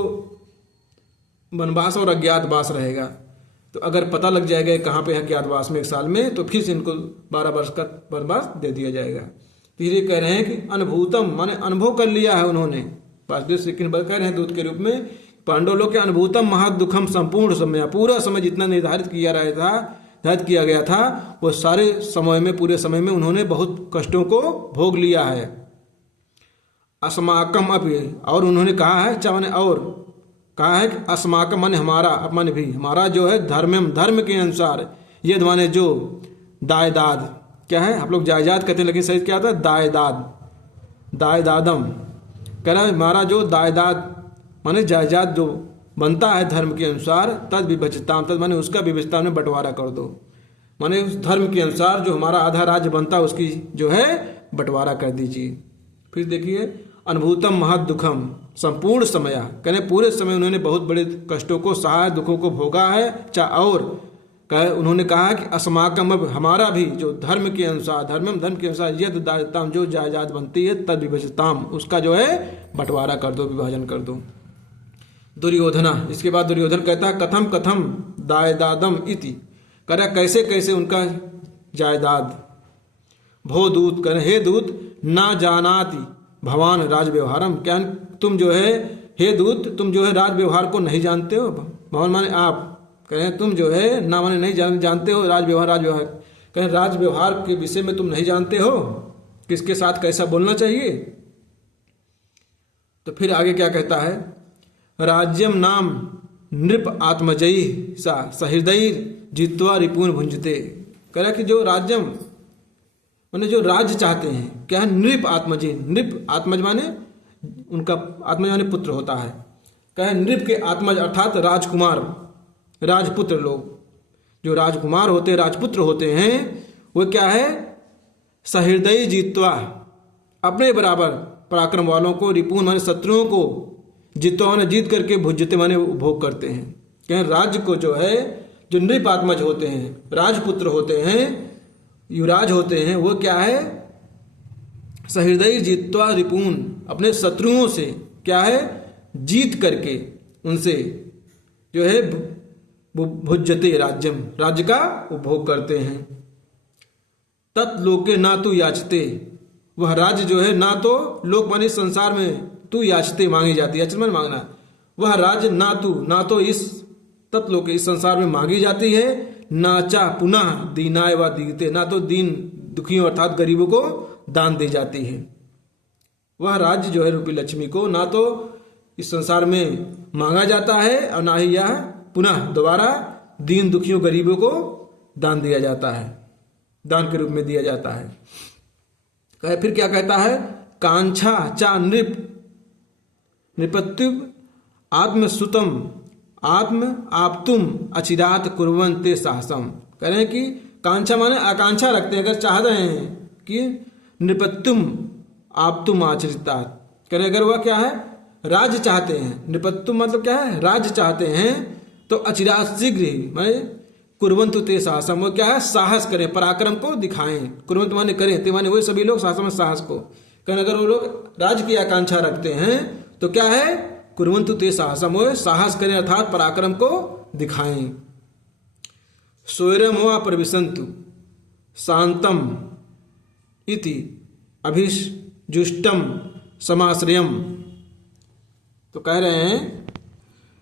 वनवास और अज्ञातवास रहेगा, तो अगर पता लग जाएगा कहाँ पे है अज्ञातवास में 1 साल में, तो फिर से इनको 12 वर्ष का वनवास दे दिया जाएगा। तो ये कह रहे हैं कि अनुभूतम माने अनुभव कर लिया है उन्होंने, वासुदेव श्री कृष्ण कह रहे हैं दूत के रूप में, पांडव लोग के अनुभूतम महद दुखम संपूर्ण समय, पूरा समय जितना निर्धारित किया गया था वो सारे समय में, पूरे समय में उन्होंने बहुत कष्टों को भोग लिया है। अस्माकम अपि, और उन्होंने कहा है, चाहे और कहा है कि अस्माकम माने हमारा, अपमान भी, हमारा जो है धर्मम, धर्म के अनुसार, यद माने जो, दायदाद, क्या है आप लोग जायदाद कहते हैं लेकिन सही क्या था, दायदाद, दायदादम, कह रहा है हमारा जो दायदाद माने जायदाद जो बनता है धर्म के अनुसार, तद विभजिताम, तद माने उसका विभजिता में बंटवारा कर दो, माने उस धर्म के अनुसार जो हमारा आधा राज्य बनता है उसकी जो है बंटवारा कर दीजिए। फिर देखिए अनुभूतम महद दुखम संपूर्ण समय, कहने पूरे समय उन्होंने बहुत बड़े कष्टों को सहा, दुखों को भोगा है। और उन्होंने कहा कि अस्माकम, अब हमारा भी जो धर्म के अनुसार, धर्म के अनुसार, यद दायताम, जो जायदाद बनती है, तद विभजिताम, उसका जो है बंटवारा कर दो, विभाजन कर दो। दुर्योधना, इसके बाद दुर्योधन कहता है कथम कथम दायदादम इति, कह रहा कैसे कैसे उनका जायदाद। भो दूत, कह हे दूत, ना जानाति भगवान राज व्यवहारम, क्या तुम जो है, हे दूत तुम जो है राज व्यवहार को नहीं जानते हो। भगवान माने आप, कहें तुम जो है ना माने नहीं जानते हो राज व्यवहार, कहें राज व्यवहार के विषय में तुम नहीं जानते हो। किसके साथ कैसा बोलना चाहिए। तो फिर आगे क्या कहता है, राज्यम नाम नृप आत्मजयी सा सहृदय जित्वा रिपुन भुंजते। कह रहा कि जो राज्यम माने जो राज्य चाहते हैं, क्या है, नृप आत्मजय। नृप आत्मज माने उनका आत्मज माने पुत्र होता है। क्या है, नृप के आत्मज अर्थात राजकुमार, राजपुत्र लोग, जो राजकुमार होते हैं, राजपुत्र होते हैं, वो क्या है, सहृदय जीतवा, अपने बराबर पराक्रम वालों को, रिपुन माने शत्रुओं को, जितवा माने जीत करके, भुजते माने उपभोग करते हैं। क्या राज्य को जो है, जो नृप आत्मज होते हैं, राजपुत्र होते हैं, युवराज होते हैं, वो क्या है, सहृदय जीतवा रिपुन, अपने शत्रुओं से क्या है, जीत करके उनसे जो है भुज्यते राज्यम, राज्य का उपभोग करते हैं। तत्लोके ना तू याचते, वह राज्य जो है ना तो लोक माने संसार में, तू याचते मांगी जाती है, याचन मांगना, वह राज्य ना तो इस तत्लोके इस संसार में मांगी जाती है, नाचा पुनः दीनाय व दीते, ना तो दीन दुखियों अर्थात गरीबों को दान दी जाती है। वह राज्य जो है रूपी लक्ष्मी को ना तो इस संसार में मांगा जाता है और ना ही यह पुनः दोबारा दीन दुखियों गरीबों को दान दिया जाता है, दान के रूप में दिया जाता है। फिर क्या कहता है, कांछा चा नृप नृपत्युब आत्मसुतम आत्म आप्तुम अचिरात कुर्वन्ते साहसम। कह रहे हैं कि कांक्षा माने आकांक्षा रखते हैं, अगर चाह रहे हैं कि नृपत्युम आप्तुम आचरिता, कह रहे अगर वह क्या है, राज्य चाहते हैं, नृपत्युम मतलब क्या है, राज्य चाहते हैं, तो अचिरात शीघ्र ही माने कुर्वन्तु ते साहसम, वो क्या है, साहस करें, पराक्रम को दिखाएं। कुर्वन्तु माने करें, ते माने वही सभी लोग, साहस में साहस को। कह अगर वो लोग राज्य की आकांक्षा रखते हैं तो क्या है, कुर्वन्तु ते साहसम, वो साहस करें अर्थात पराक्रम को दिखाएं। स्वैरम वा प्रविशन्तु शांतम इति अभिजुष्टम समाश्रयम। तो कह रहे हैं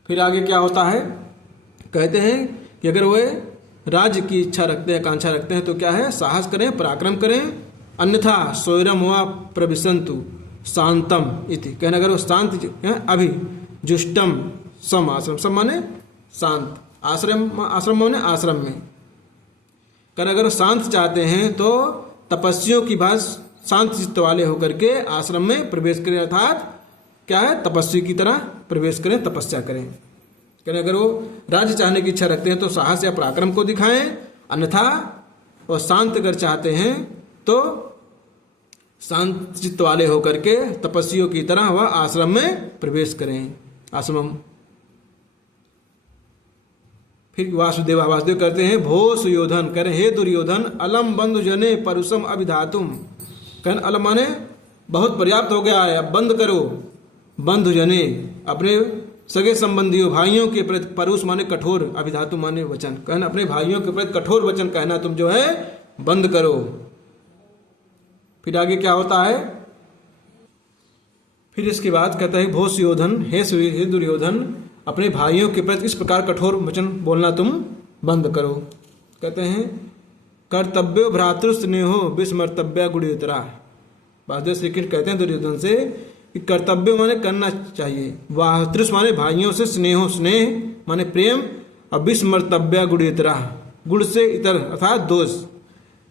फिर आगे क्या होता है, कहते हैं कि अगर वे राज्य की इच्छा रखते हैं, आकांक्षा रखते हैं, तो क्या है, साहस करें, पराक्रम करें। अन्यथा स्वैरम वा प्रविशन्तु शांतम इति, कहना अगर वो शांत अभी जुष्टम सम आश्रम, सम माने शांत, आश्रम माने आश्रम में, कहना अगर वो शांत चाहते हैं तो तपस्वियों की भांति शांत चित्त वाले होकर के आश्रम में प्रवेश करें, अर्थात क्या है, तपस्वी की तरह प्रवेश करें, तपस्या करें। कहना अगर वो राज्य चाहने की इच्छा रखते हैं तो साहस या पराक्रम को दिखाएं, अन्यथा वो शांत अगर चाहते हैं तो शांत चित्त वाले होकर के तपस्वियों की तरह वह आश्रम में प्रवेश करें, आश्रम। फिर वासुदेव करते हैं, भो सुयोधन, करें हे दुर्योधन, अलम बंधु जने परुषम अभिधातुम, कहन अलम माने बहुत पर्याप्त हो गया है, अब बंद करो। बंधु जने अपने सगे संबंधियों, भाइयों के प्रति, परुष माने कठोर, अभिधातु माने वचन, कहना अपने भाइयों के प्रति कठोर वचन कहना तुम जो है बंद करो। फिर आगे क्या होता है, फिर इसके बाद कहता है, भो सुयोधन, हे दुर्योधन, अपने भाइयों के प्रति इस प्रकार कठोर वचन बोलना तुम बंद करो। कहते हैं, कर्तव्यो भ्रातृस्नेहो विस्मर्तव्य गुणोत्तरा। वासुदेव श्री कृष्ण कहते हैं दुर्योधन से कि कर्तव्य माने करना चाहिए, भ्रातृस माने भाइयों से, स्नेहो स्नेह माने प्रेम, और विस्मर्तव्य गुणोत्तरा, गुण से इतर अर्थात दोष,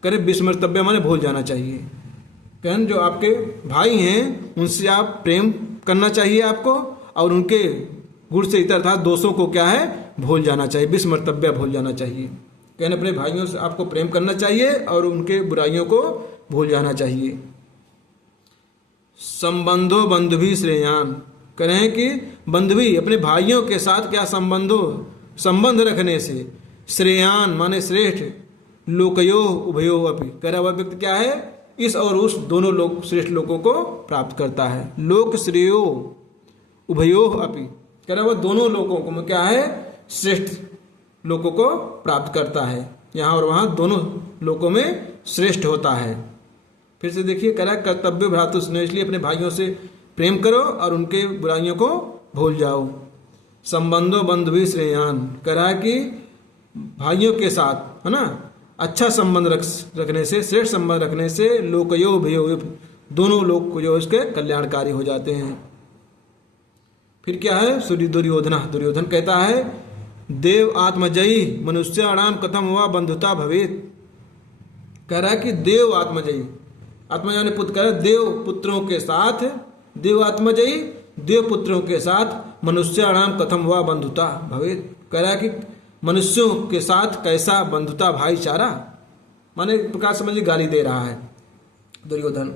करे विस्मर्तव्य माने भूल जाना चाहिए। कहन जो आपके भाई हैं उनसे आप प्रेम करना चाहिए आपको, और उनके गुण से इतर अर्थात दोषों को क्या है, भूल जाना चाहिए, विस्मर्तव्य भूल जाना चाहिए। कहने अपने भाइयों से आपको प्रेम करना चाहिए और उनके बुराइयों को भूल जाना चाहिए। संबंधो बंधु भी श्रेयान, कह रहे हैं कि बंधु भी अपने भाइयों के साथ क्या संबंध रखने से, श्रेयान माने श्रेष्ठ, लोकयो उभयो अपि, कह रहा वह व्यक्ति क्या है, इस और उस दोनों लोग श्रेष्ठ लोगों को प्राप्त करता है। लोक श्रेयो उभयो अपि, कह रहा वह दोनों लोगों को क्या है, श्रेष्ठ लोगों को प्राप्त करता है, यहाँ और वहाँ दोनों लोगों में श्रेष्ठ होता है। फिर से देखिए, कह रहा है कर्तव्य भ्रातु स्नेह, इसलिए अपने भाइयों से प्रेम करो और उनके बुराइयों को भूल जाओ। संबंधो बंधु भी श्रेयान, कह रहा है कि भाइयों के साथ है ना, अच्छा संबंध रखने से, श्रेष्ठ संबंध रखने से लोकयो भयो, दोनों लोग को जो उसके कल्याणकारी हो जाते हैं। फिर क्या है, सूर्य दुर्योधना, दुर्योधन कहता है देव आत्मजयी मनुष्याणाम कथम हुआ बंधुता भवेत। कह रहा है कि देव आत्मजयी, आत्मजयी ने पुत्र, कह रहा है देव पुत्रों के साथ, देव आत्मजयी देव पुत्रों के साथ मनुष्याणाम कथम हुआ बंधुता भवेत। कह रहा है कि मनुष्यों के साथ कैसा बंधुता भाईचारा, माने एक प्रकार समझिए गाली दे रहा है दुर्योधन।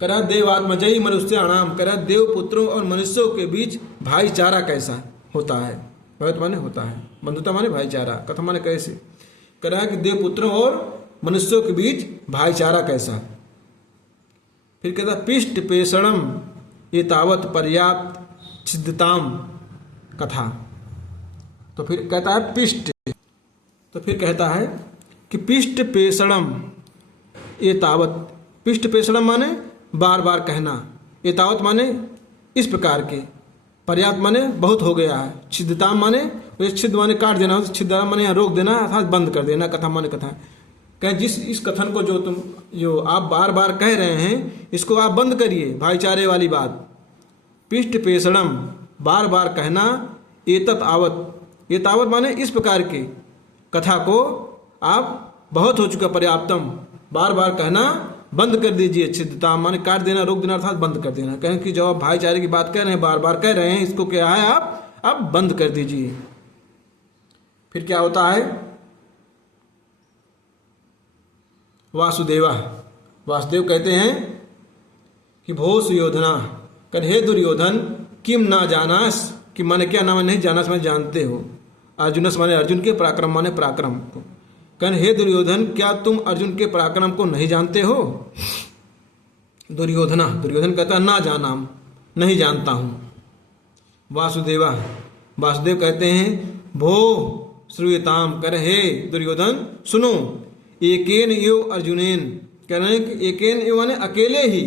कह रहा देव आत्मजयी मनुष्याणाम, कह रहा देव पुत्रों और मनुष्यों के बीच भाईचारा कैसा होता है। भगवत माने होता है, बंधुता माने भाईचारा, कथम माने कैसे। कह रहा है कि देव पुत्रों और मनुष्यों के बीच भाईचारा कैसा। फिर कहता पिष्ट पेषणम ये तावत पर्याप्त छिद्दताम कथा। तो फिर कहता है पिष्ट, तो फिर कहता है कि पिष्ट पेषणम ये तावत, पिष्ट पेषणम माने बार बार कहना, ये तावत माने इस प्रकार के, पर्याप्त माने बहुत हो गया है, छिद्दताम माने छिद्द माने काट देना, छिद्दताम माने रोक देना अर्थात बंद कर देना, कथा माने कथा। कह जिस इस कथन को जो आप बार बार कह रहे हैं इसको आप बंद करिए, भाईचारे वाली बात। पिष्ट पेषणम बार बार कहना, एतत आवत, ये तावत माने इस प्रकार के कथा को आप बहुत हो चुका, पर्याप्तम बार बार कहना बंद कर दीजिए। छिद्दताम माने काट देना, रोक देना अर्थात बंद कर देना। कहें कि जो आप भाईचारे की बात कर रहे हैं, बार बार कह रहे हैं, इसको क्या है आप बंद कर दीजिए। फिर क्या होता है, वासुदेवा, वासुदेव कहते हैं कि भो सुयोधना, कर हे दुर्योधन किम ना जानास, कि माने क्या नाम नहीं जाना, मैं जानते हो। अर्जुनस माने अर्जुन के, पराक्रम माने पराक्रम को। कन हे दुर्योधन क्या तुम अर्जुन के पराक्रम को नहीं जानते हो। दुर्योधना, दुर्योधन कहता ना जाना, नहीं जानता हूं। वासुदेवा, वासुदेव कहते हैं भो श्रूयताम, कर हे दुर्योधन सुनो। एकेन यो अर्जुनेन, कह रहे हैं कि एकेन यो माने अकेले ही,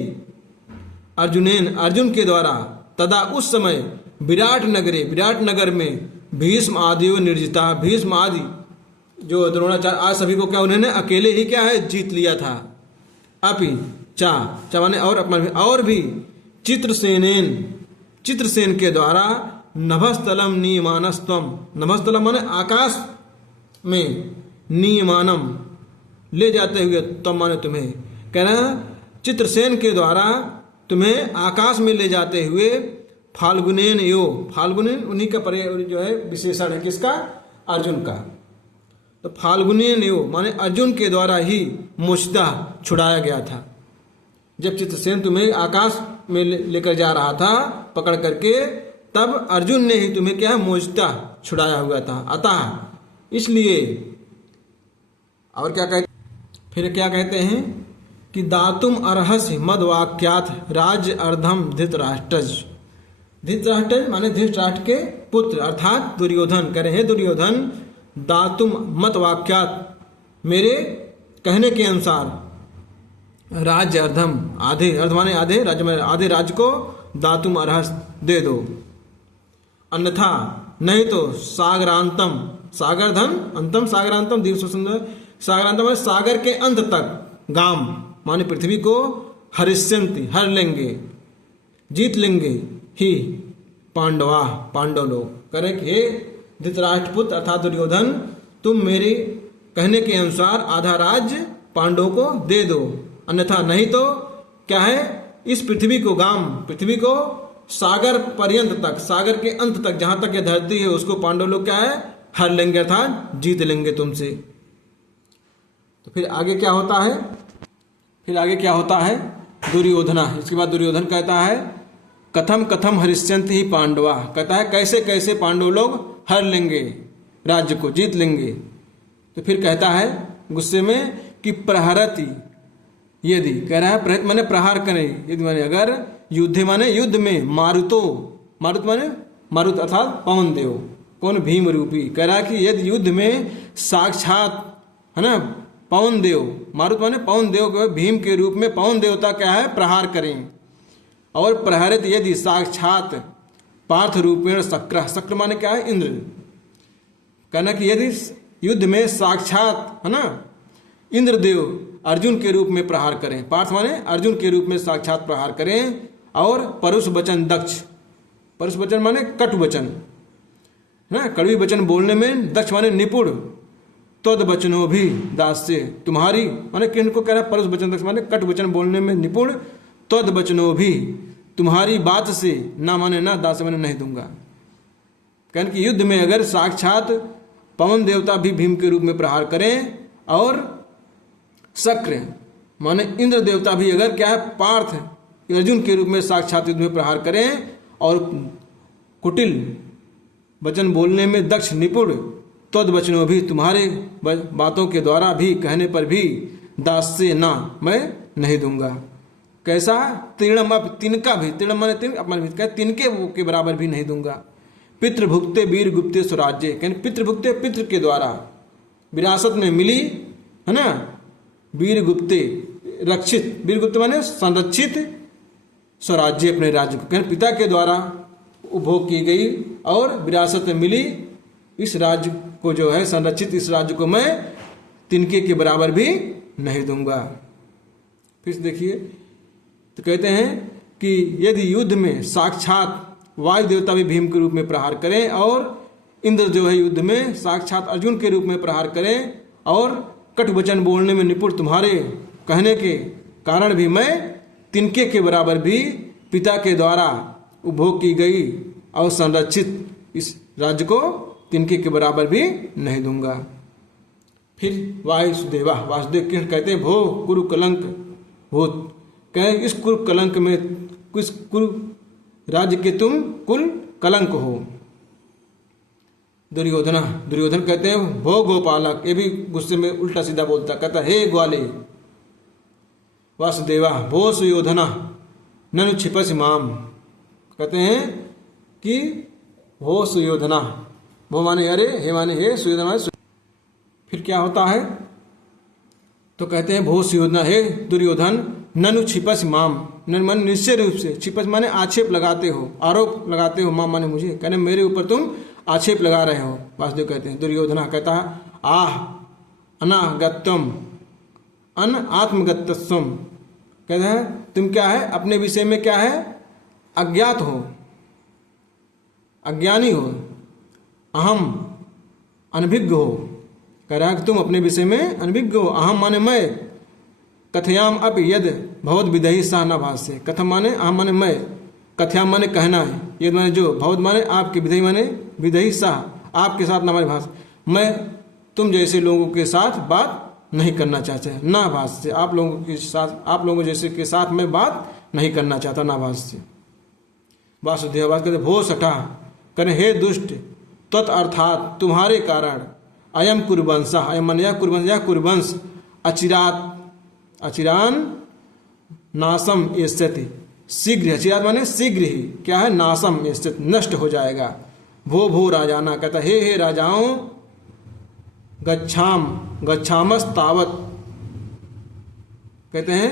अर्जुनेन अर्जुन के द्वारा, तदा उस समय विराट नगरे, विराट नगर में भीष्म आदि निर्जिता, भीष्म आदि जो द्रोणाचार्य आज सभी को क्या उन्होंने अकेले ही क्या है जीत लिया था। अपि चा माने और भी चित्रसेनेन, चित्रसेन के द्वारा नभस्थलम नियमानस्तम, नभस्थलम माने आकाश में, नियमानम ले जाते हुए, तम माने तुम्हें, कह रहे हैं चित्रसेन के द्वारा तुम्हें आकाश में ले जाते हुए, फाल्गुनेन यो, फाल्गुनेन उन्हीं का जो है विशेषण है, किसका, अर्जुन का। तो फाल्गुनेन यो माने अर्जुन के द्वारा ही मोचता छुड़ाया गया था। जब चित्रसेन तुम्हें आकाश में लेकर जा रहा था पकड़ करके, तब अर्जुन ने ही तुम्हें क्या मोचता छुड़ाया हुआ था। अतः इसलिए, और क्या कहते, फिर क्या कहते हैं कि दातुम अर्हसि मद वाक्यात राज्य अर्धम धृतराष्ट्रज, धृतराष्ट्र माने धृतराष्ट्र के पुत्र अर्थात दुर्योधन। कह रहे हैं दुर्योधन दातुम मत वाक्यात, मेरे कहने के अनुसार राज्य अर्धम, आधे, अर्ध माने आधे, राज्य में आधे राज्य को दातुम अर्हस दे दो। अन्यथा नहीं तो सागरांतम, सागर धन अंतम सागरांतम दीर्घ सुंदर, सागरांतम माने सागर के अंत तक, गाम माने पृथ्वी को, हरिष्यंति हर लेंगे, जीत लेंगे ही पांडवा, पांडव लोग। करें कि हे धृतराष्ट्रपुत्र अर्थात दुर्योधन, तुम मेरे कहने के अनुसार आधा राज्य पांडवों को दे दो, अन्यथा नहीं तो क्या है, इस पृथ्वी को, गाम पृथ्वी को सागर पर्यंत तक, सागर के अंत तक, जहां तक यह धरती है उसको पांडव लोग क्या है हर लेंगे अर्थात जीत लेंगे तुमसे। तो फिर आगे क्या होता है, फिर आगे क्या होता है, दुर्योधना, इसके बाद दुर्योधन कहता है कथम कथम हरिश्चंत ही पांडवा, कहता है कैसे कैसे पांडव लोग हर लेंगे, राज्य को जीत लेंगे। तो फिर कहता है गुस्से में कि प्रहरति यदि, कह रहा है प्रहत माने प्रहार करें, यदि माने अगर, युद्ध माने युद्ध में, मारुतो, मारुत माने मारुत अर्थात पवन देव, कौन भीम रूपी। कह रहा है कि यदि युद्ध में साक्षात है ना पवन देव, मारुत माने पवन देव के भीम के रूप में पवन देवता क्या है प्रहार करें। और प्रहरित यदि साक्षात पार्थ रूपेण शक्र, शक्र माने क्या है इंद्र। कहना कि यदि युद्ध में साक्षात है ना इंद्रदेव अर्जुन के रूप में प्रहार करें। पार्थ माने अर्जुन के रूप में साक्षात प्रहार करें। और परुष वचन दक्ष, परुष वचन माने कटु वचन है, कड़वी वचन बोलने में दक्ष माने निपुण। तद वचनों भी दास से, तुम्हारी माने किनको कह रहा है, परुष वचन दक्ष माने कटु वचन बोलने में निपुण। तद वचनों भी, तुम्हारी बात से, ना माने ना, दास माने नहीं दूंगा। कहने कि युद्ध में अगर साक्षात पवन देवता भी भीम के रूप में प्रहार करें और शक्र माने इंद्र देवता भी अगर क्या है, पार्थ अर्जुन के रूप में साक्षात युद्ध में प्रहार करें और कुटिल वचन बोलने में दक्ष निपुण, तद वचनों भी, तुम्हारे बातों के द्वारा भी, कहने पर भी, दास से ना, मैं नहीं दूंगा। कैसा? तीर्णम, अब तिनका भी, तीर्णम माने तीन, अपमान भी, तिनके के बराबर भी नहीं दूंगा। पितृभुक्ते वीर गुप्ते स्वराज्य, कहने पितृभुक्ते, पितृ के द्वारा विरासत में मिली है ना, वीर गुप्ते रक्षित, वीर गुप्त माने संरक्षित, स्वराज्य अपने राज्य को, कहने पिता के द्वारा उपभोग की गई और विरासत में मिली इस राज्य को जो है संरक्षित, इस राज्य को मैं तिनके के बराबर भी नहीं दूंगा। फिर देखिए तो कहते हैं कि यदि युद्ध में साक्षात वायु देवता भी भीम के रूप में प्रहार करें और इंद्र जो है युद्ध में साक्षात अर्जुन के रूप में प्रहार करें और कटु वचन बोलने में निपुण, तुम्हारे कहने के कारण भी मैं तिनके के बराबर भी पिता के द्वारा उपभोग की गई और संरक्षित इस राज्य को तिनके के बराबर भी नहीं दूंगा। फिर वासुदेवा, वासुदेव कृष्ण कहते हैं, भो कुरु कलंक भूत, कहें इस कुरु कलंक में, किस कुरु राज्य के तुम कुल कलंक हो। दुर्योधना, दुर्योधन कहते हैं, भो गोपालक, ये भी गुस्से में उल्टा सीधा बोलता, कहता हे ग्वाले। वासुदेवा, भो सुयोधना ननु क्षिपसि माम, कहते हैं कि भो सुयोधना, भो माने अरे, हे माने हे, सुयोधना माने। फिर क्या होता है? तो कहते हैं भो सुयोधना, हे दुर्योधन, ननु क्षिपसि माम, नन मन निश्चय रूप से, क्षिपस माने आक्षेप लगाते हो, आरोप लगाते हो, माम माने मुझे, कहने मेरे ऊपर तुम आक्षेप लगा रहे हो। वासुदेव कहते हैं, दुर्योधना कहता है, आह अनागतम अन आत्मगतस्वम, कहते हैं तुम क्या है, अपने विषय में क्या है, अज्ञात हो, अज्ञानी हो, अहम अनभिज्ञ हो, कह रहा है कि तुम अपने विषय में अनभिज्ञ हो। अहम माने मैं, कथयाम अप यद भवद विदही सा न भाष्य, कथम माने अहम माने मैं, कथयाम माने कहना है, यद माने जो, भवद माने आपके, विदही माने विदही सा, आपके साथ न हमारी भाषा, मैं तुम जैसे लोगों के साथ बात नहीं करना चाहता, ना भाष्य, आप लोगों के साथ, आप लोगों जैसे के साथ मैं बात नहीं करना चाहता, ना भाष्य। वासुदेव कहते भो सठा, करें हे दुष्ट, तत् अर्थात तुम्हारे कारण, अयम कुरुवंशा, अयम मन यह कुरुवंश, यह कुरुवंश, अचिरात अचिरान नासम एष्यति, शीघ्र, अचिरात माने शीघ्र ही क्या है, नासम एष्यति, नष्ट हो जाएगा। भो भो राजाना, कहता हे राजाओं, गच्छाम गच्छामस तावत, कहते हैं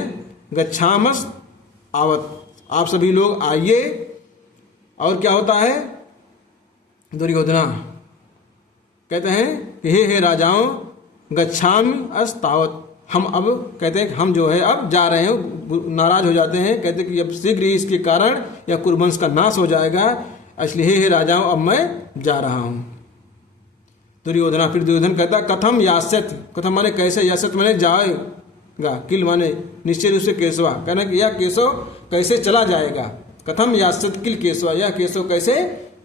गच्छामस आवत, आप सभी लोग आइए। और क्या होता है? दुर्योधना कहते हैं कि हे राजाओं, गच्छामि अस्तावत, हम अब कहते हैं कि हम जो है अब जा रहे हैं, नाराज हो जाते हैं, कहते हैं कि अब शीघ्र ही इसके कारण या कुरुवंश का नाश हो जाएगा, इसलिए हे राजाओं अब मैं जा रहा हूं। दुर्योधना, फिर दुर्योधन कहता कथम यास्यत, कथम माने कैसे, यास्यत माने जाएगा, किल माने निश्चय रूप से केशवा, कहना कि यह केशव कैसे चला जाएगा, कथम यास्यत किल केशवा, यह केशव कैसे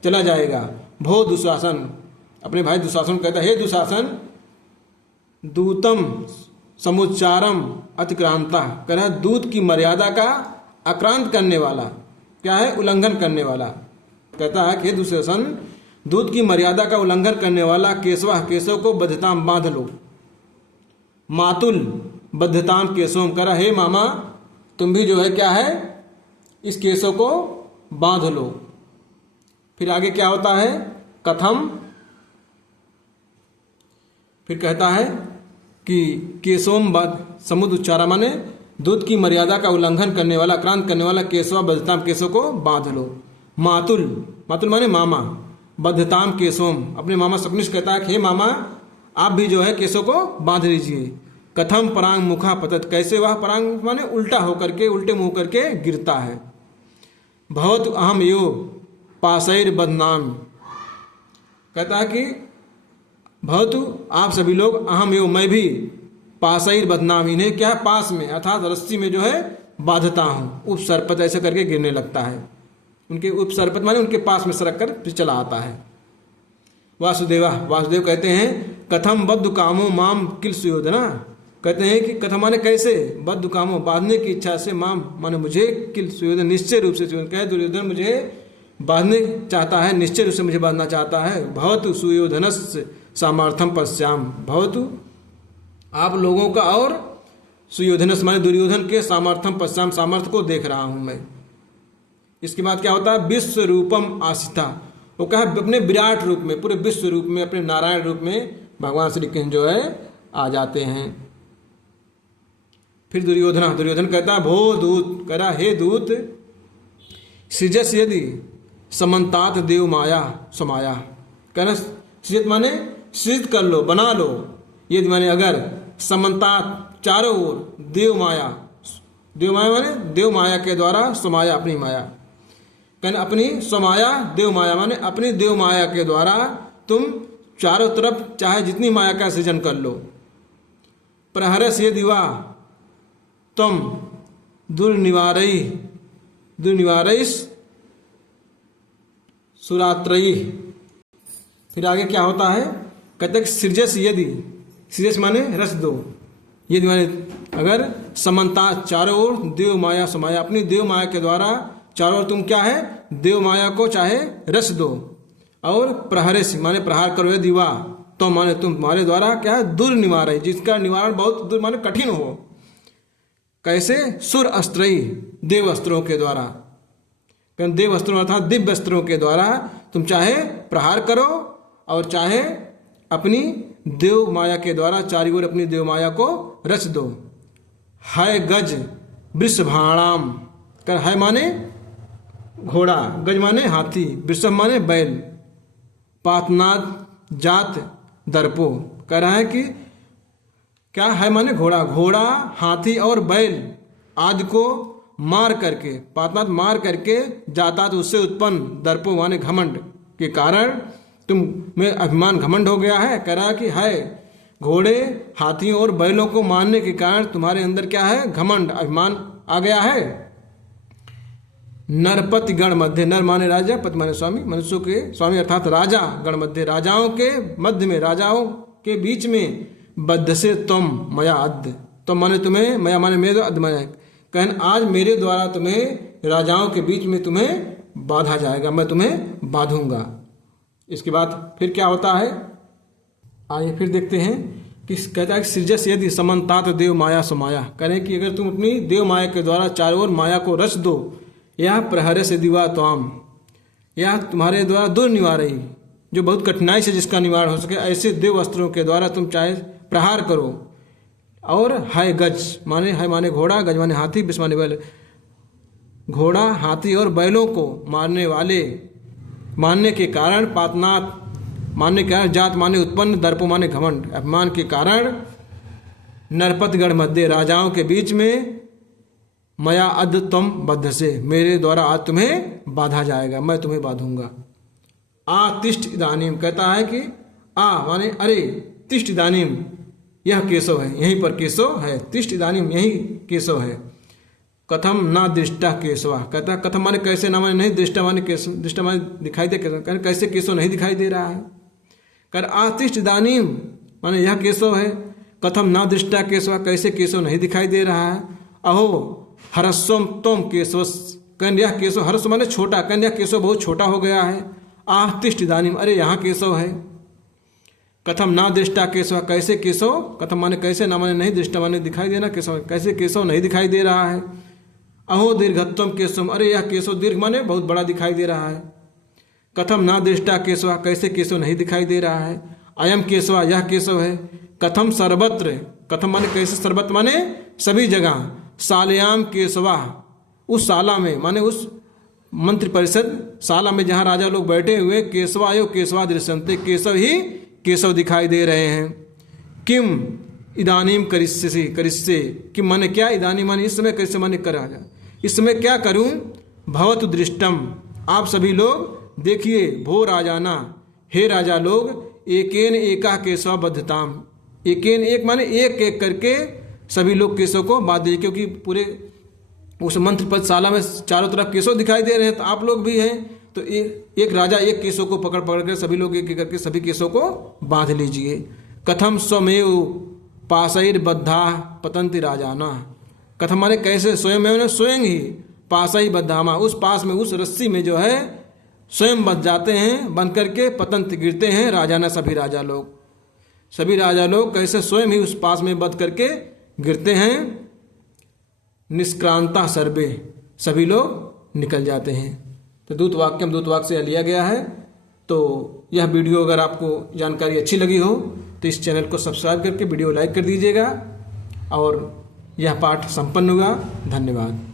चला जाएगा। भो दुशासन, अपने भाई दुशासन कहता हे दुशासन, दूतम समुच्चारम अतिक्रांता, कह रहा दूत की मर्यादा का आक्रांत करने वाला, क्या है, उल्लंघन करने वाला, कहता है कि हे दुशासन, दूत की मर्यादा का उल्लंघन करने वाला केशवा, केशव को बद्धताम बांध लो। मातुल बद्धताम केशवम, कह रहा हे मामा, तुम भी जो है क्या है, इस केशव को बांध लो। फिर आगे क्या होता है, कथम, फिर कहता है कि केशवम समुद्र उच्चारा माने दूत की मर्यादा का उल्लंघन करने वाला, आक्रांत करने वाला केशवा बद्धताम केशव को बांध लो। मातुल, मातुल माने मामा, बद्धताम केशवम, अपने मामा सपनिश कहता है कि हे मामा, आप भी जो है केशव को बांध लीजिए। कथम परांग मुखा पतत, कैसे वह परांग माने उल्टा होकर के, उल्टे मुंह करके गिरता है। भवत अहम यो पासैर बदनाम, कहता है कि भवतु आप सभी लोग, अहम यो मैं भी, पासैर बदनाम, इन्हें क्या पास में अर्थात रस्सी में जो है बांधता हूँ। उपसर्पत ऐसे करके गिरने लगता है, उनके उपसर्पत माने उनके पास में सरक कर फिर चला आता है। वासुदेवा, वासुदेव कहते हैं कथम बद्ध कामो माम किल सुयोधना, कहते हैं कि कथम माने कैसे, बद्ध कामो बांधने की इच्छा से, माम माने मुझे, किल सुयोधन निश्चय रूप से, कहे दुर्योधन मुझे बांधने चाहता है, निश्चय रूप से मुझे बांधना चाहता है। भवतु सुयोधनस्य सामर्थ्यम पश्याम, भवतु आप लोगों का और सुयोधनस्य माने दुर्योधन के सामर्थ्यम पश्याम, सामर्थ्य को देख रहा हूं मैं। इसके बाद क्या होता है, विश्व रूपम आसिता, वो कहा अपने विराट रूप में, पूरे विश्व रूप में, अपने नारायण रूप में भगवान श्री कृष्ण जो है आ जाते हैं। फिर दुर्योधन कहता भो दूत, कह रहा हे दूत, सृजस यदि समन्तात देव माया समाया, कहना सृजत माने सृजित कर लो, बना लो, यदि माने अगर, समन्तात चारों ओर, देव माया, देव माया माने देव माया के द्वारा, समाया अपनी माया, कहना अपनी समाया देव माया माने अपनी देव माया के द्वारा तुम चारों तरफ चाहे जितनी माया का सृजन कर लो। प्रहरस ये दिवा तुम दुर्निवारईस सुरात्रयी। फिर आगे क्या होता है, कहते हैं सृजस यदि, सृजस माने रस दो, यदि माने अगर, समन्ता चारों ओर, देव माया समाया, अपनी देव माया के द्वारा चारों ओर तुम क्या है, देव माया को चाहे रस दो, और प्रहरे से माने प्रहार करो, दिवा तो माने तुम्हारे द्वारा क्या है, दुर्निवार, जिसका निवारण बहुत दूर माने कठिन हो। कैसे, सुर अस्त्रयी, देव अस्त्रों के द्वारा, देव अस्त्रों अर्थात दिव्य अस्त्रों के द्वारा तुम चाहे प्रहार करो, और चाहे अपनी देव माया के द्वारा चारों ओर अपनी देव माया को रच दो। है गज वृषभाणाम, कर है माने घोड़ा, गज माने हाथी, वृषभ माने बैल, पातनाद जात दर्पो, कह रहा है कि क्या है माने घोड़ा, घोड़ा हाथी और बैल आदि को मार करके, पातनाद मार करके, जातात उससे उत्पन्न, दर्पो माने घमंड के कारण तुम में अभिमान घमंड हो गया है। कह रहा कि है घोड़े हाथियों और बैलों को मारने के कारण तुम्हारे अंदर क्या है, घमंड अभिमान आ गया है। नरपति गण मध्य, नर माने राजा, पति माने स्वामी, मनुष्यों के स्वामी अर्थात राजा, गण मध्य राजाओं के मध्य में, राजाओं के बीच में, बद्ध से तुम मया अद्ध, तुम माने तुम्हें, मया माने मेरे, अद्ध माने कहन, आज मेरे द्वारा तुम्हें राजाओं के बीच में तुम्हें बांधा जाएगा, मैं तुम्हें बांधूंगा। इसके बाद फिर क्या होता है, आइए फिर देखते हैं कि कहता है सृजस यदि समन्तात देव माया समाया, करें कि अगर तुम अपनी देव माया के द्वारा चारों ओर माया को रच दो, यह प्रहरे से दिवा त्वाम, यह तुम्हारे द्वारा दुर्निवारई, जो बहुत कठिनाई से जिसका निवारण हो सके, ऐसे देव अस्त्रों के द्वारा तुम चाहे प्रहार करो। और है गज माने, है माने घोड़ा, गज माने हाथी, विष माने बैल, घोड़ा हाथी और बैलों को मारने के कारण, पातनाथ मानने के कारण, जात माने उत्पन्न, दर्पो माने घमंड अभिमान के कारण, नरपतगढ़ मध्य राजाओं के बीच में, मया अद्ध तुम बद्ध से, मेरे द्वारा आज तुम्हें बांधा जाएगा, मैं तुम्हें बांधूंगा। आ तिष्ठ इदानीम, कहता है कि आ माने अरे, तिष्ठ इदानीम, यह केशव है, यहीं पर केशव है, तिष्ठ इदानीम यही केशव है। कथम ना दृष्टा केशवा, कहता कथम माने कैसे, ना माने नहीं, दृष्टा माने केशव, दृष्टा माने दिखाई दे, कैसे केशव नहीं दिखाई दे रहा है। कर आतिष्ठ इदानीम माने यह केशव है, कथम ना दृष्टा केशवा, कैसे केशव नहीं दिखाई दे रहा है। अहो हरस्वम तुम केशव, कन यह केशव, हरस्व माने छोटा, कन यह केशव बहुत छोटा हो गया है। आतिष्ठ इदानीम, अरे यहाँ केशव है। कथम ना दृष्टा केशव, कैसे केशव, कथम माने कैसे, ना माने नहीं, दृष्टा माने दिखाई देना, केशव कैसे केशव नहीं दिखाई दे रहा है। अहो दीर्घत्वम केशव, अरे यह केशव दीर्घ माने बहुत बड़ा दिखाई दे रहा है। कथम ना दृष्टा केशव, कैसे केशव नहीं दिखाई दे रहा है। अयम केशव, यह केशव है। कथम सर्वत्र, कथम माने कैसे, सर्वत्र माने सभी जगह। शालयाम केशवा, उस शाला में माने उस मंत्री परिषद शाला में जहाँ राजा लोग बैठे हुए, केशवायो केशवा दृश्यन्ते, केशव ही केशव दिखाई दे रहे हैं। किम इदानीम करिष्यसि करिष्ये कि मैंने क्या, इदानी माने इस समय, करिष्ये माने कर आजा, इस समय क्या करूं। भवतु दृष्टम, आप सभी लोग देखिए, भो राजाना, हे राजा लोग, एकेन एका केशव बद्धताम, एकेन एक माने एक एक करके सभी लोग केशव को बांध दीजिए, क्योंकि पूरे उस मंत्र पदशाला में चारों तरफ केशव दिखाई दे रहे हैं, तो आप लोग भी हैं, तो एक राजा एक केशव को पकड़ पकड़ कर सभी लोग एक एक करके सभी केशव को बांध लीजिए। कथम स्वमेव पाशैर्बद्धा पतंति राजाना, कथम माने कैसे, स्वयं स्वयं ही, पाशै बद्धामा, उस पास में उस रस्सी में जो है स्वयं बंध जाते हैं, बंध करके पतंत गिरते हैं राजाना, सभी राजा लोग, सभी राजा लोग कैसे स्वयं ही उस पास में बंध करके गिरते हैं। निष्क्रांता सर्वे, सभी लोग निकल जाते हैं। तो दूत वाक्य से लिया गया है। तो यह वीडियो अगर आपको जानकारी अच्छी लगी हो तो इस चैनल को सब्सक्राइब करके वीडियो लाइक कर दीजिएगा। और यह पाठ संपन्न हुआ। धन्यवाद।